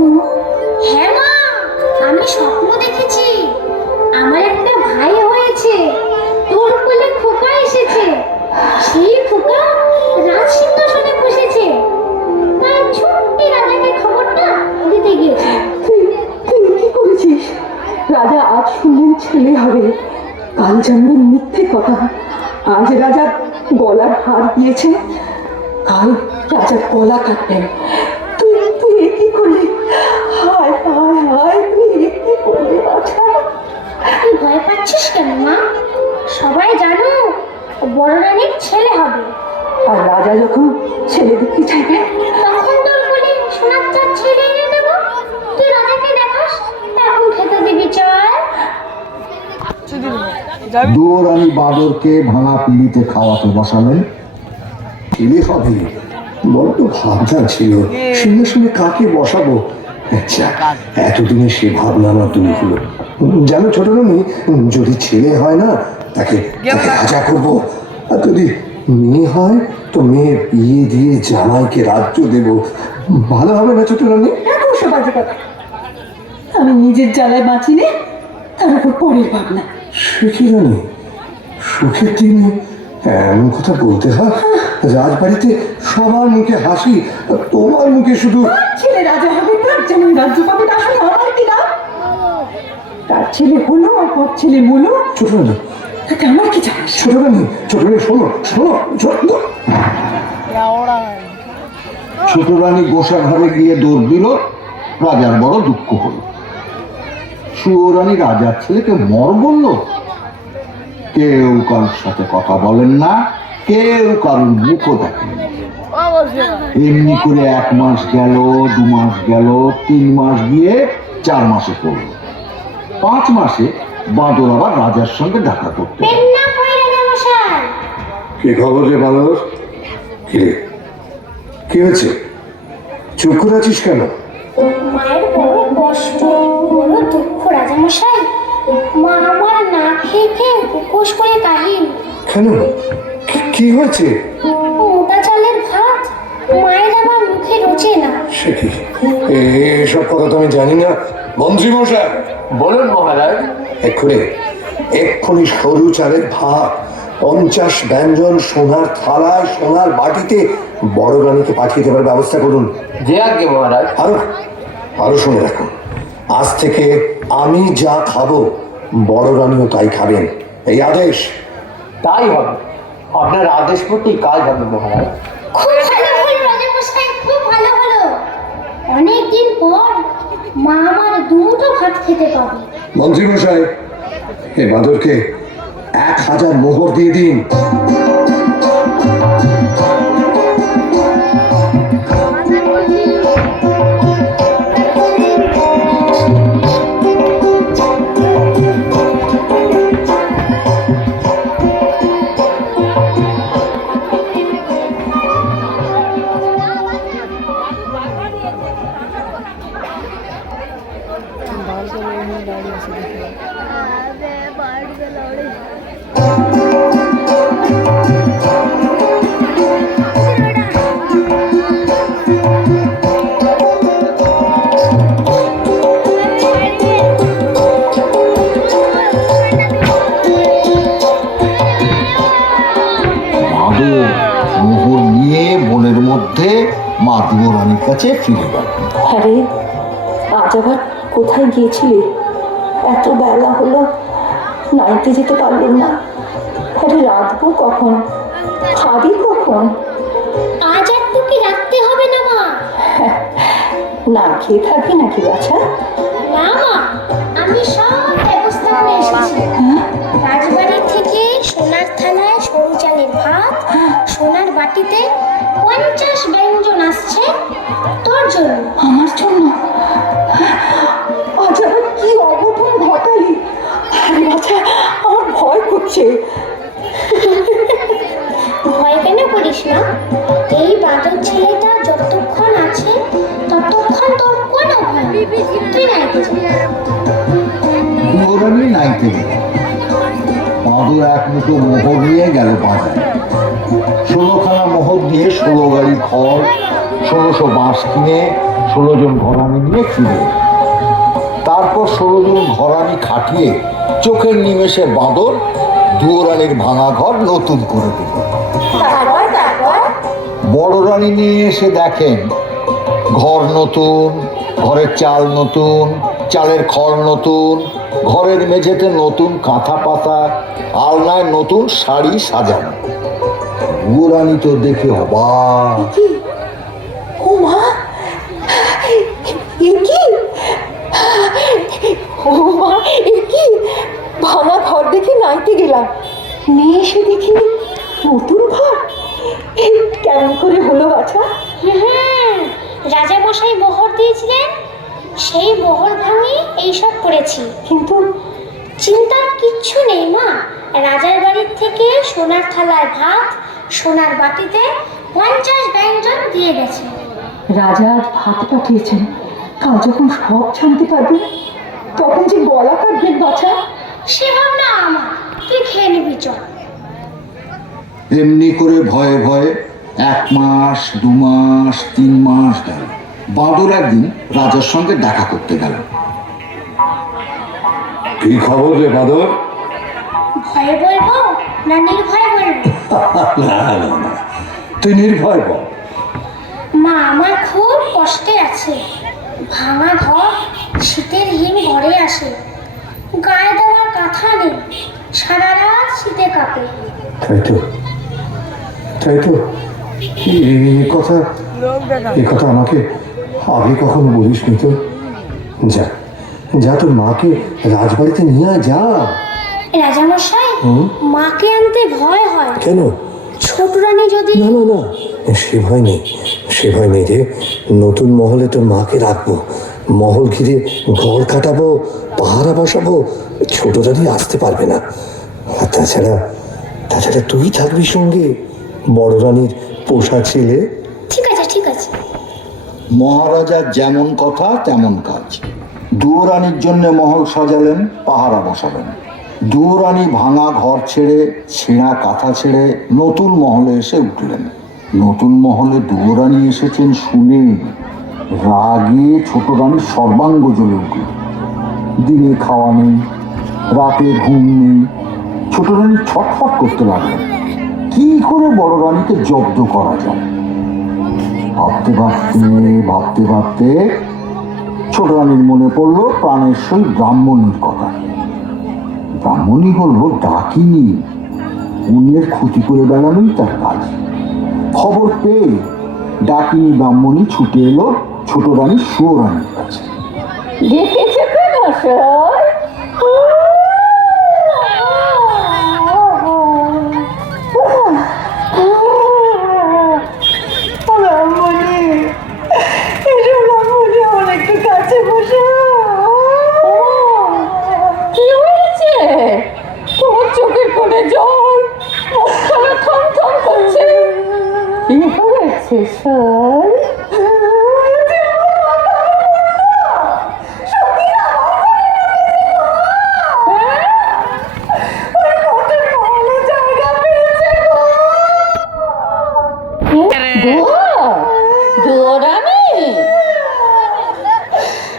হ্যাঁ মা, আমি স্বপ্ন দেখেছি আমার একটা ভাই হয়েছে, তোর কোলে খোকা এসেছে, সেই খোকা রাজ সিংহাসনে বসেছে। তাই ছুট্টি রাজাকে খবরটা দিতে গিয়েছে। তুই তুই কি করেছিস? রাজা আজ শুনলেন ছেলে হবে, কাল জানবেন মিথ্যে কথা। আজ রাজা গলার হার দিয়েছে, কাল রাজার গলা কাটবেন। তুই তুই এ কি করলি? হায় হায় হায়, তুই এ কি করলি বাছা? তুই ভয় পাচ্ছিস কেন মা? সবাই জানো বড় রানীর ছেলে হবে। আর রাজা যখন ছেলে দেখতে চাইবেন তখন তোর বলি সোনার চাঁদ ছেলে এনে দেবো, তুই রাজাকে দেখাস, এখন খেতে দিবি চল। দুয়োরানি বাঁদরকে ভাঙা পিড়িতে খাওয়াতে বসালেন। ছেলে হবে বড্ড ভাবনা ছিল, সিংহাসনে কাকে বসাবো। আচ্ছা, এতদিনে সে ভাবনা আমার দূর হলো। জানো ছোট রানী, যদি ছেলে হয় না তাকে রাজা করবো, আর যদি মেয়ে হয় তো মেয়ের বিয়ে দিয়ে জামাইকে রাজ্য দেব। ভালো হবে না ছোট রানী? এখন সে বাজে কথা। আমি নিজের জ্বালায় বাঁচি নে, তার উপর পরের ভাবনা। সে কি রানী, সুখের দিনে এমন কথা বলতে হয়? রাজবাড়িতে সবার মুখে হাসি, আর তোমার মুখে শুধু ছেলে রাজা হবে, তার যেমন রাজ্য পাবে, তার সঙ্গে আমার কি লাভ? তার ছেলে হলো আর পর ছেলে বলো। ছোট রানী, আমার কি জানিস? ছোট রানী শোনো শোনো ছোট রানী গোসা ঘরে গিয়ে দৌড় দিল। রাজার বড় দুঃখ হলো। সুয়োরানী রাজার ছেলেকে মর বলল। কেউ কারোর সাথে কথা বলেন না, কেউ কারোর মুখও দেখেন না। এমনি করে 1 মাস গেল, 2 মাস গেল, 3 মাস গিয়ে 4 মাসে পড়ল। 5 মাসে বাঁদর আবার রাজার সঙ্গে দেখা করতে গেল। পেন্না কই রাজামশাই? কি খবর রে বানর? কি রে, কি হয়েছে? চুপ করে আছিস কেন? মায়ের বড় কষ্ট, বড় দুঃখ রাজামশাই। মা আমার না খেয়ে খেয়ে উপোস করে কাহিল। কেন, কি হয়েছে? মোটা চালের ভাত মায়ের আমার মুখে রোচে না। সে কি, এসব কথা তো আমি জানি না। মন্ত্রী মশাই, বলুন মহারাজ। এক্ষুনি সরু চালের ভাত 50 ব্যঞ্জন সোনার থালায় সোনার বাটিতে বড় রানীকে পাঠিয়ে দেবার ব্যবস্থা করুন। যে আজ্ঞে মহারাজ। আরো শুনে রাখুন, আজ থেকে আমি যা খাবো বড় রানীও তাই খাবেন, এই আদেশ। তাই হবে, আপনার আদেশ মতোই কাজ হবে মহারাজ। খুব ভালো হলো রাজামশাই, খুব ভালো হলো। অনেকদিন পর মা আমার দুটো ভাত খেতে পাবে। মন্ত্রী মশাই, এ বাঁদরকে 1000 মোহর দিয়ে দিন। মোহর নিয়ে বনের মধ্যে মা দুয়োরানীর কাছে ফিরে গেল। আরে আজ আবার কোথায় গিয়েছিলে? এত বেলা হলো, নাইতে যেতে পারলেন না? আরে রাতবো কখন, খাবি কখন? আজ আর তোকে রাখতে হবে না মা। না খেয়ে থাকবি নাকি বাছা? না মা, আমি সব ব্যবস্থা করে এসেছি। রাজবাড়ি থেকে সোনার থালায় সরু চালের ভাত, সোনার বাটিতে 50 ব্যঞ্জন আসছে তোর জন্য। আমার জন্য? আজ আবার কি অঘটন ঘটালি? আরে বাছা, আমার ভয় করছে। ভয় কেন করিস না? এই বাদর ছেলেটা যতক্ষণ আছে ততক্ষণ তোর কোনো ভয় নেই। তুই নাইতে যা। দুয়োরানী নাইতে গেল। বাঁদর 1 মুঠো মোহর নিয়ে গেল বাজারে। 16খানা মোহর দিয়ে 16 গাড়ি খড়, 1600 বাঁশ কিনে 16 জন ঘরামি নিয়ে ফিরে এলো। তারপর 16 জন ঘরামি খাটিয়ে চোখের নিমেষে বাঁদর দুয়োরানীর ভাঙা ঘর নতুন করে দিল। বড় রানী নিয়ে এসে দেখেন ঘর নতুন, ঘরের চাল নতুন, চালের খড় নতুন, ঘরের মেঝেতে নতুন কাঁথা পাতা, আলনায় নতুন শাড়ি সাজানো। দুয়োরানী তো দেখে অবাক। ও মা, এ কি? ও মা, এ কি? ভাঙা ঘর দেখে নাইতে গেলাম, নিয়ে এসে দেখি নতুন ঘর। কেমন করে হলো বাছা? রাজা মশাই মোহর দিয়েছিলেন, সেই মোহর ভাঙি এইসব করেছি। কিন্তু চিন্তার কিচ্ছু নেই মা। রাজার বাড়ির থেকে সোনার থালায় ভাত, সোনার বাটিতে 50 ব্যঞ্জন দিয়ে গেছে। রাজা আজ ভাত পাঠিয়েছেন, কাল যখন সব জানতে পারবে তখন যে গলা কাটবেন বাছা। সে ভাবনা আমার, তুই খেয়ে নিবি চল। এমনি করে ভয়ে ভয়ে 1 মাস, 2 মাস, 3 মাস গেল। বাঁদর একদিন রাজার সঙ্গে দেখা করতে গেল। কি খবর রে বাঁদর? ভয়ে বলবো না নির্ভয় বলবো? না, তুই নির্ভয় বল। মা আমার খুব কষ্টে আছে। ভাঙা ঘর, শীতের হিম ঘরে আসে, গায়ে দেওয়ার কাঁথা নেই, সারা রাত শীতে কাঁপে। তাই তো, তাই তো, এ কথা আমাকে আগে কখনো বলিস নি তো। যা, যা তোর মাকে রাজবাড়িতে নিয়ে আয়, যা। রাজামশাই, মাকে আনতে ভয় হয়। কেন? ছোট রানী যদি... না না না, সে ভয় নেই, সে ভয় নেই রে। নতুন মহলে তোর মাকে রাখবো, মহল ঘিরে ঘর কাটাবো, পাহারা বসাবো, ছোট রানী আসতে পারবে না। আর তাছাড়া তুই থাকবি সঙ্গে, বড় রানীর পোষা ছেলে। ঠিক আছে, ঠিক আছে। মহারাজার যেমন কথা তেমন কাজ। দুয়োরানির জন্য মহল সাজালেন, পাহারা বসালেন। দুয়োরানি ভাঙা ঘর ছেড়ে, ছেঁড়া কাঁথা ছেড়ে নতুন মহলে এসে উঠলেন। নতুন মহলে দুয়োরানি এসেছেন শুনে রাগে ছোট রানীর সর্বাঙ্গ জ্বলে উঠল। দিনে খাওয়া নেই, রাতে ঘুম নেই। ছোট রানী ছটফট করতে লাগলেন, কি করে বড় রানীকে জব্দ করা যায়। ভাবতে ভাবতে ছোট রানীর মনে পড়ল প্রাণের সহিত ব্রাহ্মণীর কথা। ব্রাহ্মণী হল ডাকিনী, অন্যের ক্ষতি করে বেড়ানোই তার কাজ। খবর পেয়ে ডাকিনী ব্রাহ্মণী ছুটে এলো ছোট রানী সুয়োরানীর কাছে। দেখেছে তো মশাই, চোখের কোণে জল, মুখখানা থমথম করছে। কি হয়েছে স্যার?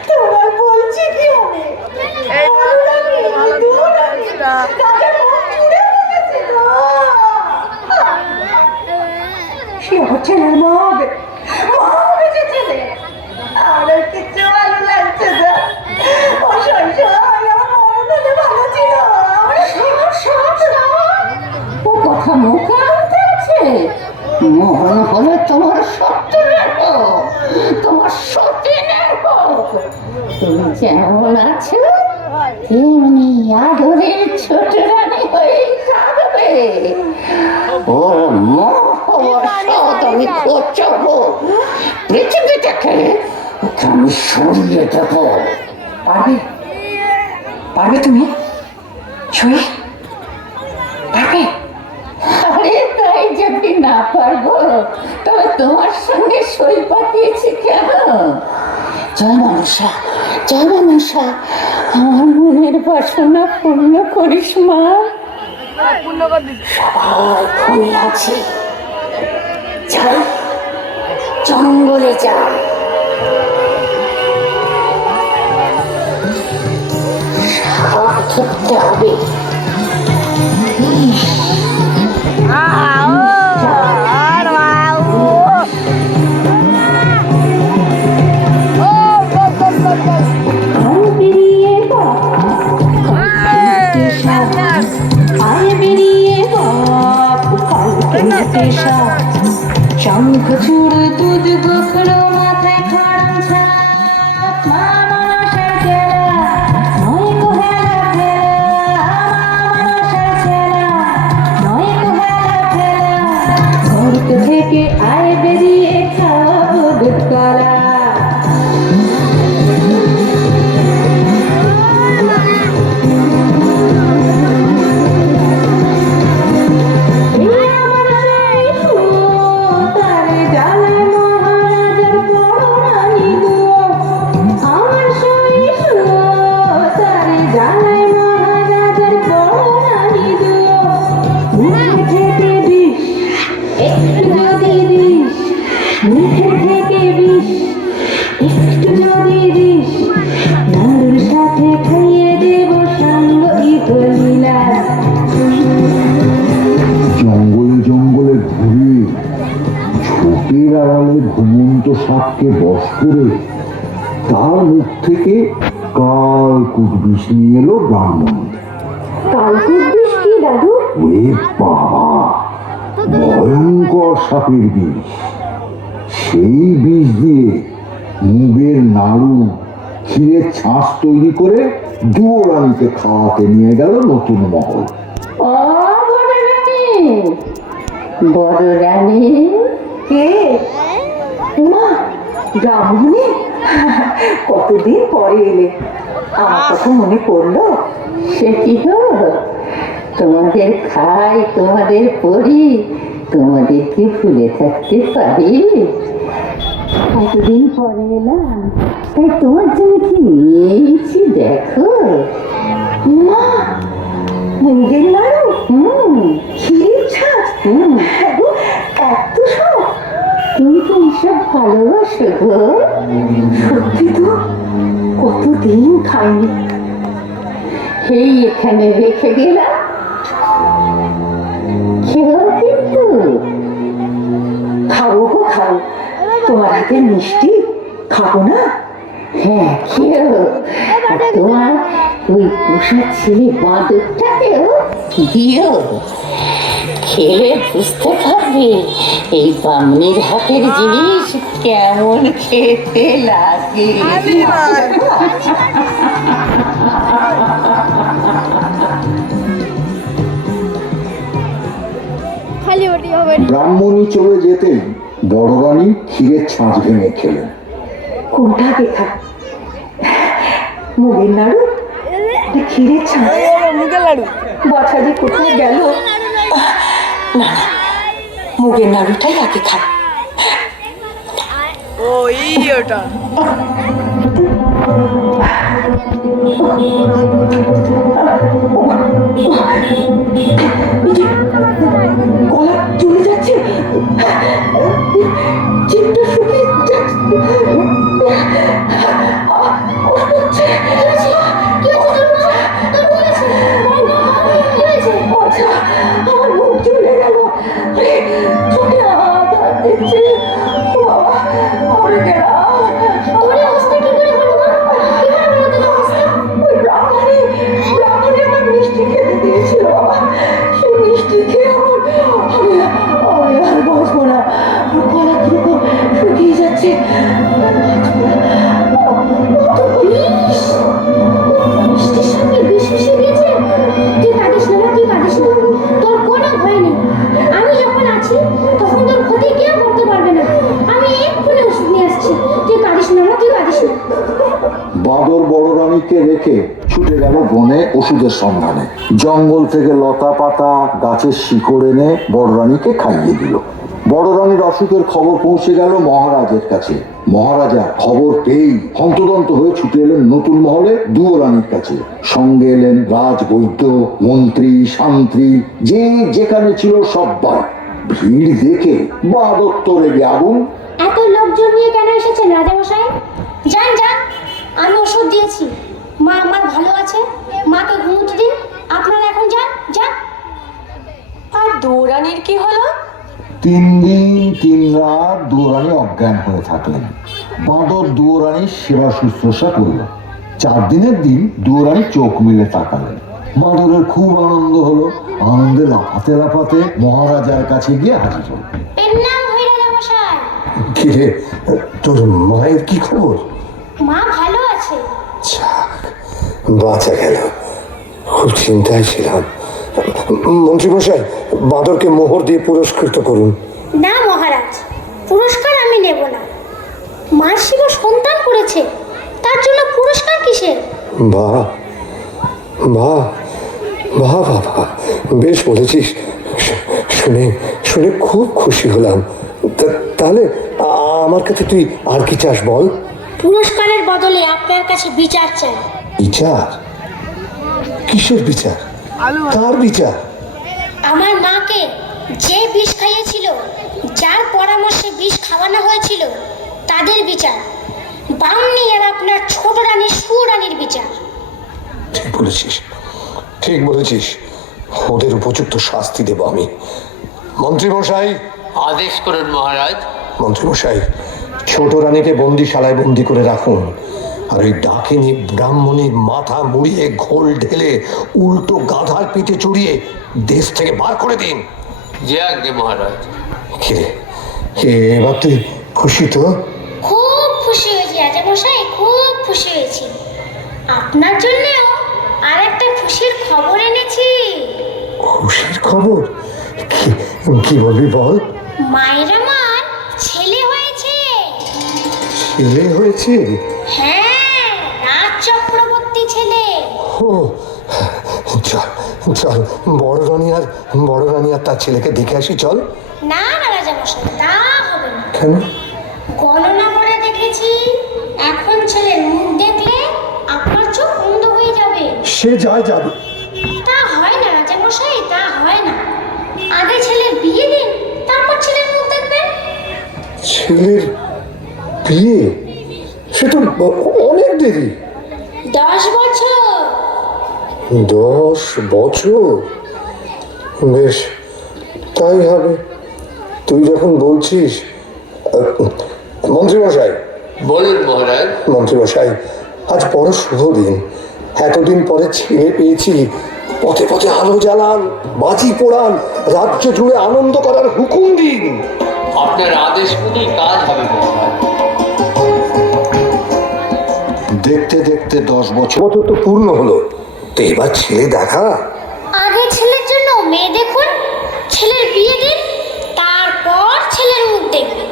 তোমার বলছি কি হবে? সে হচ্ছে না মগ, বেঁচেছিলে। আমার কিছু ভালো লাগছে না। ও সংসার আমার মরণ হলে ভালো ছিল। ও কথা মুখে আনতে আছে। মরণ হলে তোমার সত্যের হোক, তোমার সতীনের হোক। তুমি যেমন আছো তেমনি আদরের ছোট রানী হয়ে থাকবে। ওর মহৎ আমি খোঁচাবো, পৃথিবীটাকে ওকে আমি সরিয়ে দেবো। পারবে তুমি? ছুঁয়ে পারবে? আরে তাই যদি না পারবো তবে তোমার সঙ্গে সই পাঠিয়েছি কেন? জয় মনসা, আমার মনের বাসনা পূর্ণ করিস মা। সবাই ফুল আছে, চল জঙ্গলে যাও। সাপ ধরতে হবে। শঙ্খ চূড় দুধ গোখরো মাথায় খড়ম ছাপ, মা মনসার খেলা নয় গো হেলা খেলা, মা মনসার খেলা নয় গো হেলা খেলা। ঘর থেকে আয় বেরিয়ে খাবো দুধ কলা। ঘুমন্ত সাপকে বশ করে তার মুখ থেকে কালকুট বিষ নিয়ে এলো ব্রাহ্মণ। কালকুট বিষ কি লাডু? ওরে বাবা, ভয়ঙ্কর সাপের বিষ। সেই বিষ দিয়ে মুগের নাড়ু, ক্ষীরের ছাঁচ তৈরি করে দুয়োরানীকে খাওয়াতে নিয়ে গেল নতুন মহল। ও বড় রানী, বড় রানী কে? মা, ব্রাহ্মণী, কতদিন পরে এলে, আমার কথা মনে পড়লো? সে কি গো, তোমাদের খাই, তোমাদের পড়ি, তোমাদের কি ভুলে থাকতে পারি? এতদিন পরে এলাম, তাই তোমার জন্য কি নিয়েছি দেখো। মা, মুগের নাড়ু, ক্ষীরের ছাঁচ, এত সব তুমি তো এইসব ভালোবাসো গো। সত্যি তো, কতদিন খাইনি। এই এখানে রেখে গেলাম, খেয়েও কিন্তু খাবো গো, খাবো। তোমার হাতে মিষ্টি খাবো না? হ্যাঁ, খেয়েও। আর তোমার ওই পোষা ছেলে বাঁদরটাকেও দিও। খেলে বুঝতে পারবে এই বামনির হাতের জিনিস কেমন খেতে লাগে। ব্রাহ্মণী চলে যেতেই বড় রানী ক্ষীরের ছাঁচ ভেঙে খেলেন। কোনটা দেখা? মুগের নাড়ু, ক্ষীরের ছাঁচ, মুগের নাড়ু। বাছা যে কোথায় গেল? না, মুগের নাড়ুটাই আগে খা। ওটা গলা চলে যাচ্ছে, চিত্ত শুকিয়ে যাচ্ছে। আমার মুখ চলে গেল, চোখে আঘাত দিচ্ছে। মরে গেলাম। ব্রাহ্মণী আমার মিষ্টি খেতে দিয়েছিল, সেই মিষ্টি খেয়ে আমি আর বাঁচবো না। গলা কিরকম শুকিয়ে যাচ্ছে। মিষ্টির সঙ্গে বিষ মিশিয়ে দিয়েছে। তুই কাঁদিস না, তুই কাঁদিস না, তোর কোনো ভয় নেই। আমি যখন আছি তখন তোর ক্ষতি কেউ করতে পারবে না। আমি এক্ষুনি ওষুধ নিয়ে আসছি, তুই কাঁদিস না, তুই কাঁদিস না। বাঁদর বড় রানীকে রেখে ছুটে গেল বনে ওষুধের সন্ধানে। জঙ্গল থেকে লতা পাতা, গাছের শিকড় এনে বড় রানীকে খাইয়ে দিল। বড় রানীর অসুখের খবর পৌঁছে গেল মহারাজের কাছে। মহারাজা খবর পেয়েই হন্তদন্ত হয়ে ছুটে এলেন নতুন মহলে দুয়োরানীর কাছে। সঙ্গে এলেন রাজবৈদ্য, মন্ত্রী, শান্ত্রী, যে যেখানে ছিল সবাই। ভিড় দেখে বাঁদর তো রেগে আগুন। এত লোকজন নিয়ে কেন এসেছেন রাজামশাই? যান যান, আমি ওষুধ দিয়েছি, মা আমার ভালো আছে, মাকে ঘুমোতে দিন। আপনারা এখন যান যান। আর দৌড়ানির কি হলো? 3 দিন 3 রাত দুয়োরানী অজ্ঞান হয়ে থাকলেন। বাঁদর দুয়োরানীর সেবা শুশ্রূষা করল। 4 দিনের দিন দুয়োরানী চোখ মিলে তাকালেন। বাঁদরের খুব আনন্দ হলো। আনন্দে লাফাতে লাফাতে মহারাজার কাছে গিয়ে হাজির হল। প্রণাম হই রাজামশাই। কিরে, তোর মায়ের কি খবর? মা ভালো আছে। বাঁচা গেল, খুব চিন্তায় ছিলাম। মন্ত্রীমশাই, বাঁদরকে মোহর দিয়ে পুরস্কৃত করুন। না মহারাজ, পুরস্কার আমি নেব না। মার শিব সন্তান করেছে, তার জন্য পুরস্কার কিসের? বাহ বাহ বাহ বাবা, বেশ বলেছিস। শুনে শুনে খুব খুশি হলাম। তাহলে আমার কাছে তুই আর কি চাস বল? পুরস্কারের বদলে আপনার কাছে বিচার চাই। বিচার? কিসের বিচার? কার বিচার? আমার মাকে যে বিষ খাইয়েছিল, যার পরামর্শে বিষ খাওয়ানো হয়েছিল, তাদের বিচার। বামনি আর আপনার ছোট রানী সুরানীর বিচার। ঠিক বলেছিস, ঠিক বলেছিস। ওদের উপযুক্ত শাস্তি দেব আমি। মন্ত্রীমশাই, আদেশ করুন মহারাজ। মন্ত্রীমশাই, ছোট রানীকে বন্দিশালায় বন্দি করে রাখুন। আর ওই ডাকিনী ব্রাহ্মণীর মাথা মুড়িয়ে ঘোল ঢেলে উল্টো গাধার পিঠে চড়িয়ে দেশ থেকে বার করে দিন। যে আজ্ঞে মহারাজ। এবার তুই খুশি তো? খুব খুশি হয়েছি রাজামশাই, খুব খুশি হয়েছি। আপনার জন্যও আর একটা খুশির খবর এনেছি। খুশির খবর? কি বলবি বল। মায়ের আমার ছেলে হয়েছে। ছেলে হয়েছে? হ্যাঁ, রাজ চক্রবর্তী ছেলে। ও চল চল, বড় রানী আর তার ছেলেকে দেখে আসি, চল। না না রাজামশাই, তা হবে না। কেন? গণনা করে দেখেছি, এখন ছেলের মুখ দেখলে আপনার চোখ বন্ধ হয়ে যাবে। সে যা যাবে। তা হয় না রাজামশাই, তা হয় না। আগে ছেলের বিয়ে দিন, তারপর ছেলের মুখ দেখবেন। ছেলের বিয়ে? সে তো অনেক দেরি। 10 বছর। 10 বছর? বেশ, তাই হবে। তুই যখন বলছিস। মন্ত্রীমশাই। বলুন মহারাজ। মন্ত্রীমশাই, আজ বড় শুভ দিন। এতদিন পরে ছেলে পেয়েছি। পথে পথে আলো জ্বালান, বাজি পোড়ান, রাজ্য জুড়ে আনন্দ করার হুকুম দিন। আপনার আদেশ শুনেই কাজ হবে মহারাজ। দেখতে দেখতে 10 বছর বছর তো পূর্ণ হলো, তো এবার ছেলে দেখা। আগে ছেলের জন্য মেয়ে দেখুন, ছেলের বিয়ে দিন, তারপর ছেলের মুখ দেখবেন।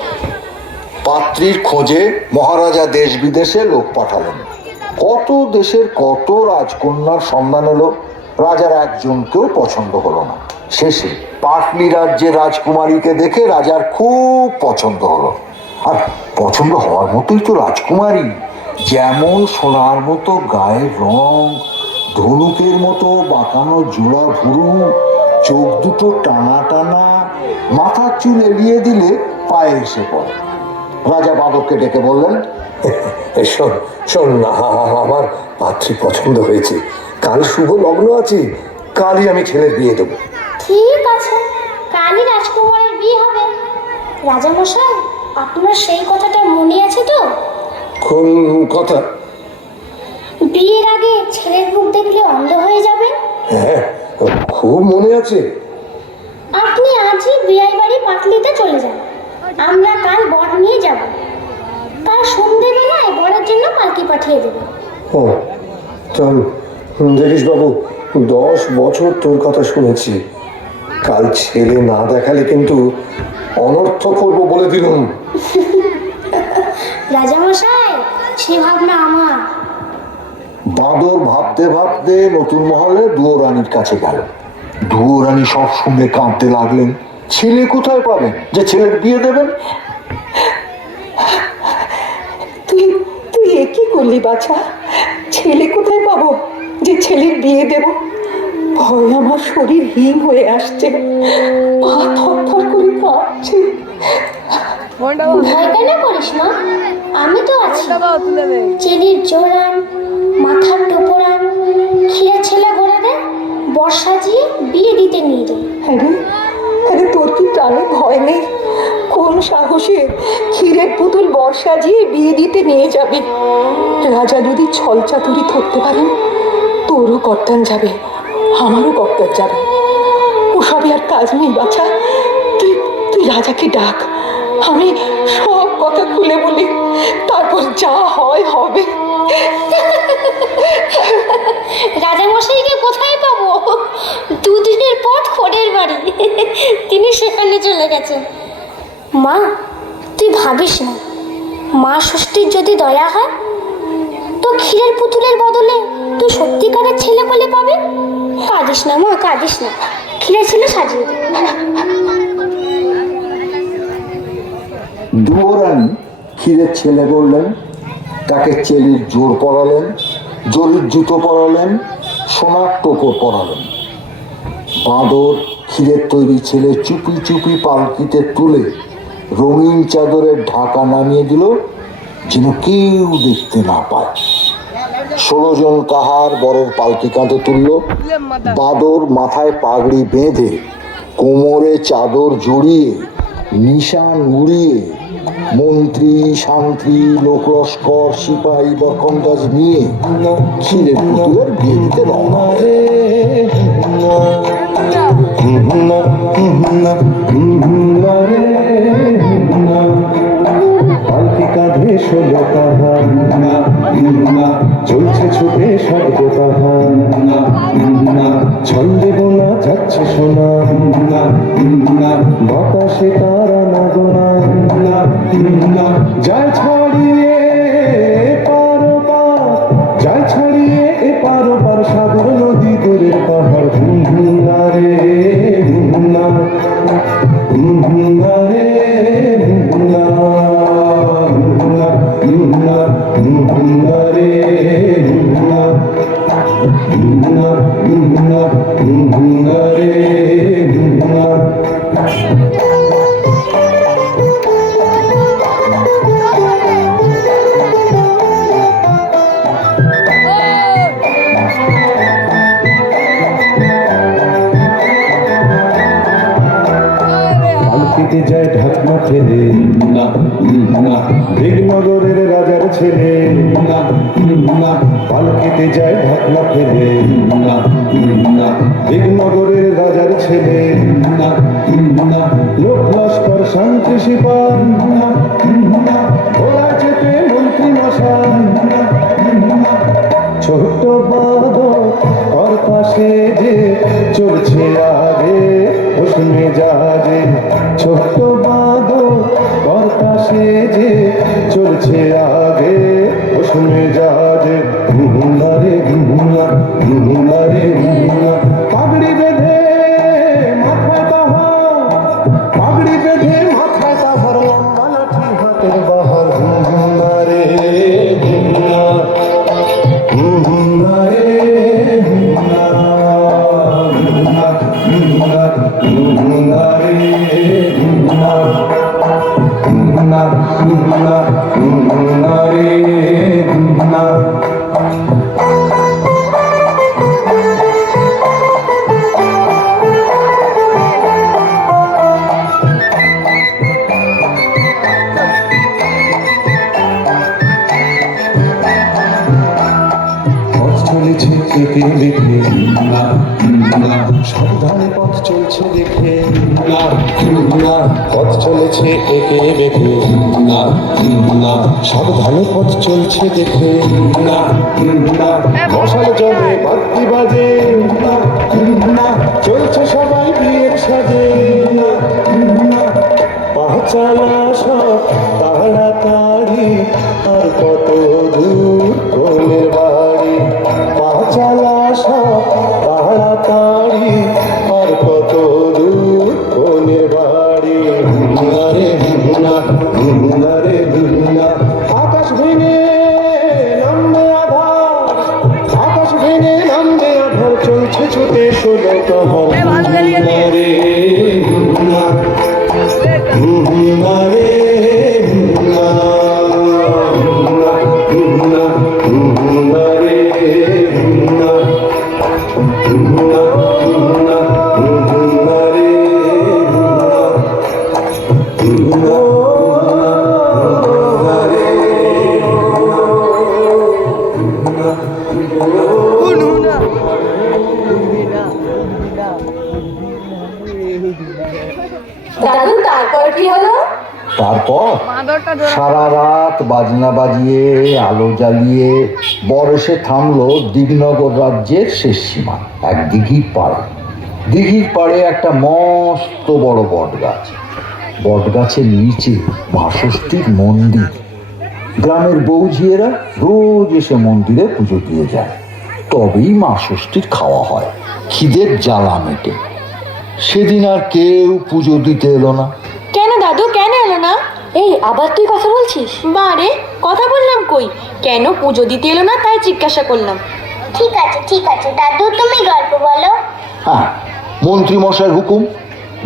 পাত্রীর খোঁজে মহারাজা দেশ বিদেশে লোক পাঠালেন। কত দেশের কত রাজকন্যার সন্ধান এলো, রাজার একজনকেও পছন্দ হলো না। শেষে পাটলি রাজ্যের রাজকুমারীকে দেখে রাজার খুব পছন্দ হলো। আর পছন্দ হওয়ার মতোই তো রাজকুমারী, যেমন সোনার মতো গায়ের রং, ধনুকের মতো বাঁকানো জোড়া ভুরু, চোখ দুটো টানা টানা, মাথার চুল এলিয়ে দিলে পায়ে এসে পড়ে। রাজা বাঁদরকে ডেকে বললেন, শোন শোন না, আমার পাত্রী পছন্দ হয়েছে। কাল শুভ লগ্ন আছে, কালই আমি ছেলের বিয়ে দেবো। ঠিক আছে, কালই রাজকুমারের বিয়ে হবে। রাজামশাই, আপনার সেই কথাটা মনে আছে তো? কোন কথা? বিয়ের আগে ছেলের মুখ দেখলে অন্ধ হয়ে যাবে। হ্যাঁ, খুব মনে আছে। আপনি আজই বিয়ে বাড়ি পাটলিতে চলে যান, আমরা কাল বর নিয়ে যাব। কাল সন্ধ্যেবেলায় বরের জন্য পালকি পাঠিয়ে দেব। ও চল। দেখিস বাবু, 10 বছর তোর কথা শুনেছি। কাল ছেলে না দেখালে কিন্তু অনর্থ করবো বলে দিলুম। রাজামশাই, সে ভাবনা আমার। বাঁদর ভাবতে ভাবতে নতুন মহলে দুয়োরানীর কাছে গেল। দুয়োরানী সব শুনে কাঁদতে লাগলেন। ছেলে কোথায় পাবেন যে ছেলের বিয়ে দেবেন? তুই তুই এ কি করলি বাছা? ছেলে কোথায় পাবো যে ছেলের বিয়ে দেব? ভয় আমার শরীর হিম হয়ে আসছে, পা থরথর করে কাঁপছে। ভয় কেন করিস মা, আমি তো আছি। চেনির জোড়ান, মাথার টোপরান, ক্ষীরের ছেলে ঘোড়ারে বর সাজিয়ে বিয়ে দিতে নিয়ে যাই। আরে তোর কি প্রাণে ভয় নেই? কোন সাহসে ক্ষীরের পুতুল বর সাজিয়ে বিয়ে দিতে নিয়ে যাবে? রাজা যদি ছল চাতুরি ধরতে পারেন, তোরও কর্তান যাবে, আমারও কর্তান যাবে। ওসবই আর কাজ নেই বাছা। তুই তুই রাজাকে ডাক, আমি সব কথা খুলে বলি, তারপর যা হয় হবে। রাজামশাইকে কোথায় পাবো? 2 দিনের পথ খোড়ের বাড়ি, তিনি সেখানে চলে গেছেন। মা, তুই ভাবিস না, মা ষষ্ঠীর যদি দয়া হয় তো ক্ষীরের পুতুলের বদলে তুই সত্যিকারের ছেলে বলে পাবি। কাঁদিস না মা, কাঁদিস না, ক্ষীরের ছেলে সাজিয়ে দে। দুয়োরানী ক্ষীরের ছেলে বললেন, তাকে চেলির জোর পরালেন, জরির জুতো পরালেন, সোনার টোপর পরালেন। বাঁদর ক্ষীরের তৈরি ছেলে চুপি চুপি পালকিতে তুলে রঙিন চাদরের ঢাকা নামিয়ে দিল, যেন কেউ দেখতে না পায়। 16 জন কাহার বরের পালকি কাঁধে তুলল। বাঁদর মাথায় পাগড়ি বেঁধে, কোমরে চাদর জড়িয়ে, নিশান মুড়িয়ে মন্ত্রী শান্তি লোকলস্কর সিপাহী বরকন্দাজ নিয়ে ক্ষীরের পুতুলের বিয়ে দিতে রওনা। পালকি কাঁধে 16 কাহার, চলছে ছুটে শব্দ কাহার, ছন্দে বোনা যাচ্ছে সোনা, বাতাসে তারা নাগোনা, যায় ছাড়িয়ে পারোপার, যায় ছাড়িয়ে পারোপার, সাগর নদী দূরের পাহাড়, রে পালকিতে যায় ঢাকনা ফেলে, দিগনগরের রাজার ছেলে, পালকিতে যায় ঢাকনা ফেলে, দিগনগরের রাজার ছেলে, লোক লস্কর শান্তি সিপাহ, ওরা চেপে মন্ত্রী মশাই, ছোট্ট বাদর কর্তা সেজে চলছে আগে হোসনে জাহাজে, ছোট্ট বাদর কর্তা সেজে চলছে আগে হোসনে জাহাজে, রে রে পাগড়ি বেঁধে মাথায় তাহার, পাগড়ি বেঁধে মাথায় তাহার, লম্বা লাঠি হাতের বাহার, রে চলেছে একে দেখে, সাবধানে পথ চলছে দেখে, পথ চলেছে একে দেখে, সাবধানে পথ চলছে দেখে, মশাল জলে বাতি বাজে, চলছে সবাই বিয়ের সাজে, পাঁচালা সব তাড়াতাড়ি, আর কত দূর কোলের বাড়ি, পাঁচালা সব তাড়াতাড়ি, আর কত দূর কোলের বাড়ি, রে আকাশ ভেঙে নামবে আধার, আকাশ ভেঙে নামবে আধার, চলছে ছুটে 16 কাহার, রে দাদু তারপর কি হলো? তারপর সারা রাত বাজনা বাজিয়ে আলো জ্বালিয়ে বরসে থামলো দিগনগর রাজ্যের শেষ সীমা, এক দিঘির পাড়ে। দিঘির পাড়ে একটা মস্ত বড় বট গাছ, বট গাছের নিচে বাষষ্ঠীর মন্দির। গ্রামের বৌঝিয়েরা রোজ এসে মন্দিরে পুজো দিয়ে যায়, তবেই মা ষষ্ঠীর খাওয়া হয়, খিদের জ্বালা মেটে। সেদিন আর কেউ পুজো দিতে এলো না। কেন দাদু, কেন এলো না? এই আবার তুই কথা বলছিস? বারে কথা বললাম কই, কেন পুজো দিতে এলো না তাই জিজ্ঞাসা করলাম। ঠিক আছে দাদু, তুমি গল্প বলো। হ্যাঁ, মন্ত্রী মশাইয়ের হুকুম,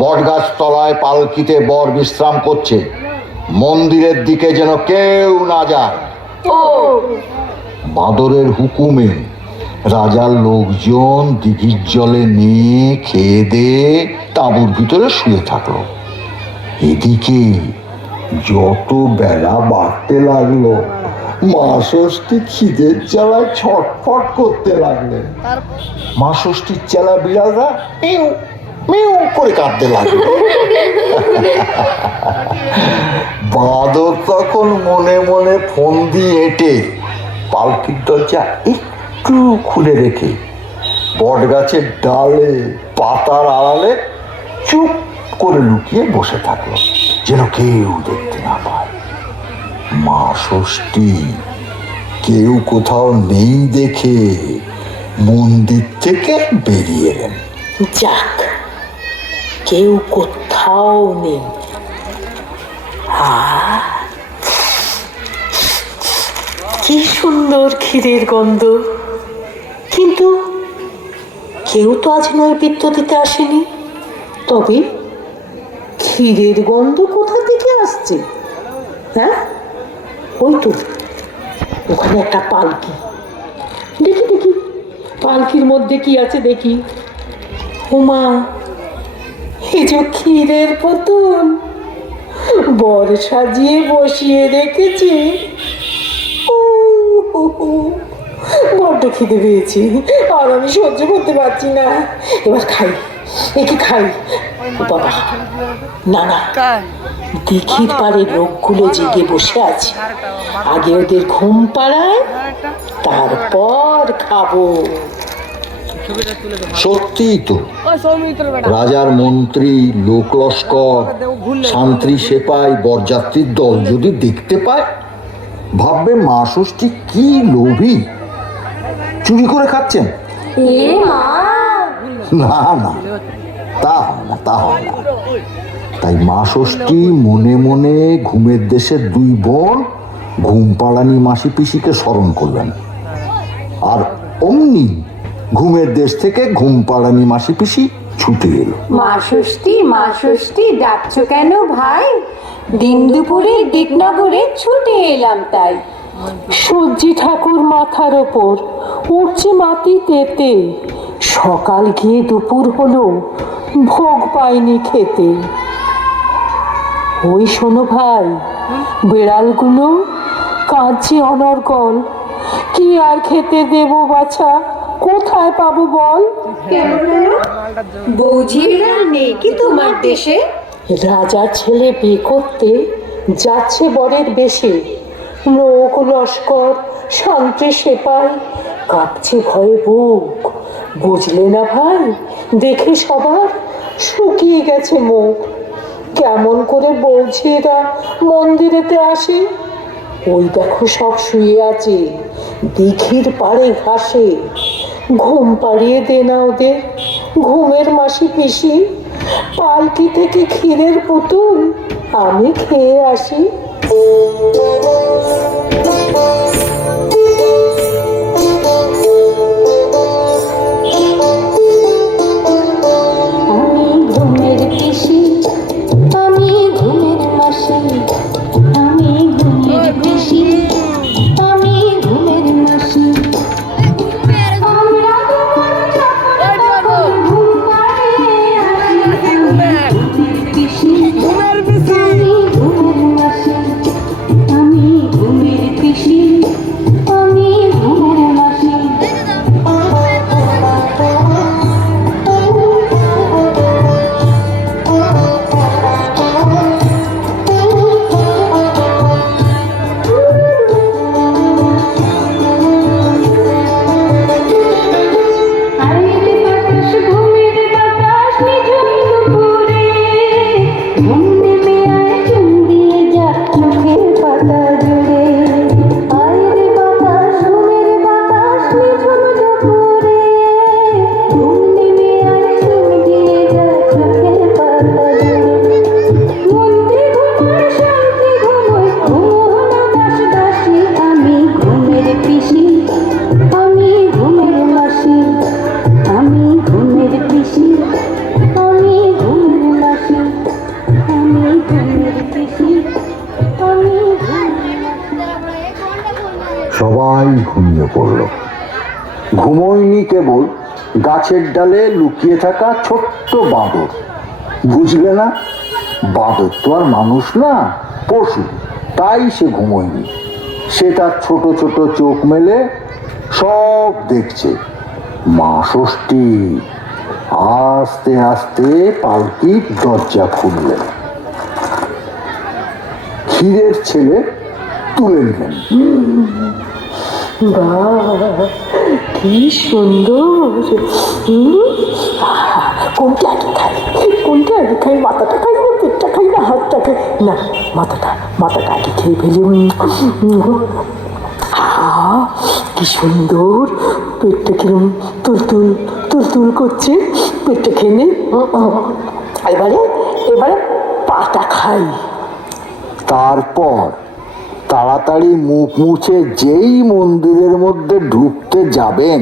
বট গাছ তলায় পালকিতে বর বিশ্রাম করছে, মন্দিরের দিকে যেন কেউ না যায়। ও বাদরের হুকুমে রাজার লোকজন দিঘির জলে নিয়ে খেয়ে দিয়ে তাঁবুর ভিতরে শুয়ে থাকলো। এদিকে যত বেলা বাড়তে লাগলো মা ষষ্ঠী খিদের জ্বালায় ছটফট করতে লাগলেন। মা ষষ্ঠীর চেলা বিড়ালরা মিউ মিউ করে কাঁদতে লাগলো। বাঁদর তখন মনে মনে ফোন দিয়ে এঁটে পালকির দরজা একটু খুলে রেখে বট গাছের ডালে পাতার আড়ালে চুপ করে লুকিয়ে বসে থাকলো, যেন কেউ দেখতে না পায়। মা ষষ্ঠী কেউ কোথাও নেই দেখে মন্দির থেকে বেরিয়ে এলেন। যাক, কেউ কোথাও নেই। কি সুন্দর ক্ষীরের গন্ধ, কিন্তু কেউ তো আজ নৈবেদ্য দিতে আসেনি। তবে ক্ষীরের গন্ধ কোথা থেকে আসছে? হ্যাঁ, ওই তো ওখানে একটা পালকি। দেখি দেখি পালকির মধ্যে কি আছে দেখি। ওমা, এই যে ক্ষীরের পুতুল বর সাজিয়ে বসিয়ে রেখেছে। বড্ড খিদে পেয়েছি, আর আমি সহ্য করতে পারছি না। এবার খাই, একে খাই। ও বাবা, না না, দিঘির পাড়ে লোকগুলো জেগে বসে আছে, আগে ওদের ঘুম পাড়ায়, তারপর খাবো। সত্যিই তো, রাজার মন্ত্রী, লোক লস্কর, শান্তি সেপাই, বরযাত্রীর দল যদি দেখতে পায় ভাববে মা ষষ্ঠী কি লোভী, চুরি করে খাচ্ছেন। না না, তা হয় না, তা হয় না। তাই মা ষষ্ঠী মনে মনে ঘুমের দেশের দুই বোন ঘুম পাড়ানি মাসি পিসিকে স্মরণ করলেন, আর অমনি ঘুমের দেশ থেকে ঘুম পাড়ানি মাসি পিসি ছুটে এলো। মা ষষ্ঠী ডাকছো কেন ভাই? দিন দুপুরে দিকনগরে ছুটে এলাম তাই। সূর্যি ঠাকুর মাথার ওপর উঠছে মাটিতেতে, সকাল গিয়ে দুপুর হলো, ভোগ পাইনি খেতে। ওই শোনো ভাই, বিড়ালগুলো কাঁদছে অনর্গল, কি আর খেতে দেব বাছা, কোথায় পাবো বল? বৌঝি বিড়াল নেই কি তোমার দেশে? রাজার ছেলে বিয়ে করতে যাচ্ছে বরের বেশে, লোক লস্কর, শান্তি সেপাই, কাঁপছে ভয়ে বুক। বুঝলে না ভাই, দেখে সবার শুকিয়ে গেছে মুখ। কেমন করে বলছে এরা মন্দিরেতে আসে? ওই দেখো সব শুয়ে আছে দিঘির পাড়ে ঘাসে। ঘুম পাড়িয়ে দে না ওদের, ঘুমের মাসি পিসি। পালকি থেকে ক্ষীরের পুতুল আমি খেয়ে আসি। আমি ঘুমের পিসি, আমি ঘুমের মাসি, আমি ঘুমের পিসি, আমি ঘুমের মাসি। আমরা তোমার যখন ঘুম পাড়িয়ে আসি, ঘুমের পিসি, আমি ঘুমের মাসি, আমি ঘুমের পিসি, আমি ঘুমের মাসি। আইরে বাতাস, ঘুমের বাতাস, নিঝুম দুপুরে ঘুম নেমে আয়, চুম দিয়ে যা চোখের পাতা জুড়ে। আইরে বাতাস, ঘুমের বাতাস, নিঝুম দুপুরে ঘুম নেমে আয়, চুম দিয়ে যা চোখের পাতা জুড়ে। মন্ত্রী ঘুমায়, শান্তি ঘুমোয়, ঘুমো না দাস দাসী। আমি ঘুমের পিসি, আমি ঘুমের মাসি, আমি ঘুমের পিসি, আমি ঘুমের মাসি, আমি ঘুমের পিসি, আমি ঘুমের মাসি। সবাই ঘুমিয়ে পড়ল। ঘুমোয়নি কেবল গাছের ডালে লুকিয়ে থাকা ছোট্ট বাঁদর। বুঝলে না, বাঁদর তো আর মানুষ না, পশু, তাই সে ঘুমোয়নি। সে তার ছোট ছোট চোখ মেলে সব দেখছে। মা ষষ্ঠী আস্তে আস্তে পালকির দরজা খুললেন, ক্ষীরের ছেলে তুলে নিলেন। বাহ, কি সুন্দর! কোনটা আগে খাই, কোনটা আগে খাই? মাথাটা খাই না পেটটা খাই না হাতটা খাই? না, মাথাটা আগে খেয়ে ফেলি। কি সুন্দর! পেটটা কিরম তুল করছে। পেটটা খেয়ে নেই। এবারে পাটা খাই। তারপর তাড়াতাড়ি মুখ মুছে যেই মন্দিরের মধ্যে ঢুকতে যাবেন,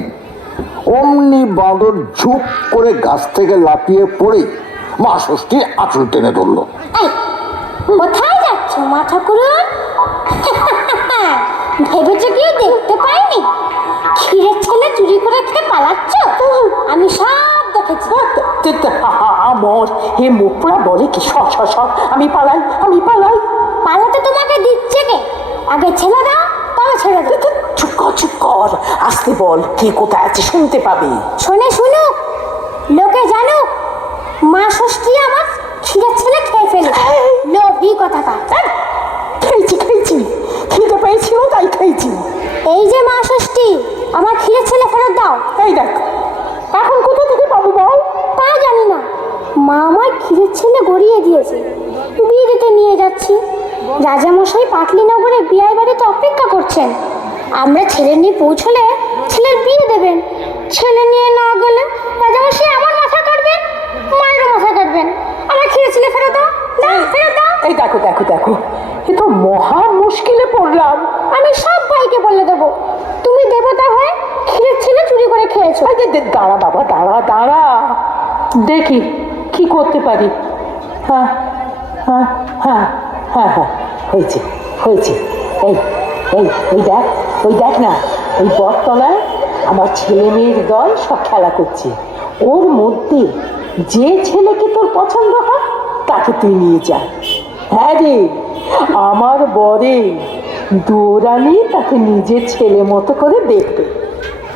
অমনি বাঁদর ঝুপ করে গাছ থেকে লাফিয়ে পড়ে মা ষষ্ঠীর আঁচল টেনে ধরল। এই, কোথায় যাচ্ছ মা ঠাকুরন? ভেবেছো কি দেখতে পাইনি? ক্ষীরের ছেলে চুরি করে খেয়ে পালাচ্ছ? আমি সব দেখেছি। আমার হে মুখরা বলে কি সর, আমি পালাই। পালাতে তোমাকে দিচ্ছে কে? আগে ছেড়ে দাও, তবে ছেড়ে দাও। চুপ কর, আসতে বল, কে কোথায় আছে শুনতে পাবে। শুনুক, লোকে জানুক, মা ষষ্ঠী আমার ক্ষীরের ছেলে খেয়ে ফেলে। লোভী কথাকার। খেয়েছি, খিদে পেয়েছিল তাই খেয়েছি। এই যে মা ষষ্ঠী, আমার ক্ষীরের ছেলে ফেরত দাও। এই দেখ, এখন কোথা থেকে পাবো বল? তা জানি না, মা আমার ক্ষীরের ছেলে গড়িয়ে দিয়েছে, বিয়ে দিতে নিয়ে যাচ্ছি। রাজামশাই পাটলিনগরে বিয়ে বাড়িতে অপেক্ষা করছেন। আমরা ছেলে নিয়ে পৌঁছলে ছেলের বিয়ে দেবেন। ছেলে নিয়ে না গেলে রাজামশাই আমার মাথা কাটবেন, মায়েরও মাথা কাটবেন। আমার ক্ষীরের ছেলে ফেরত দাও, ফেরত দাও। এই দেখো, এ তো মহা মুশকিলে পড়লাম। আমি সব ভাইকে বলে দেবো তুমি দেবতা হয়ে ক্ষীরের ছেলে চুরি করে খেয়েছো। দাঁড়া বাবা, দাঁড়া, দেখি কি করতে পারি। হ্যাঁ, হয়েছে। ওই দেখ না, ওই বটতলায় আমার ছেলে মেয়ের দল সব খেলা করছে। ওর মধ্যে যে ছেলেকে তোর পছন্দ হয় তাকে তুই নিয়ে যা। হ্যাঁ রে, আমার বরে দৌড়ানি তাকে নিজের ছেলে মতো করে দেখবে।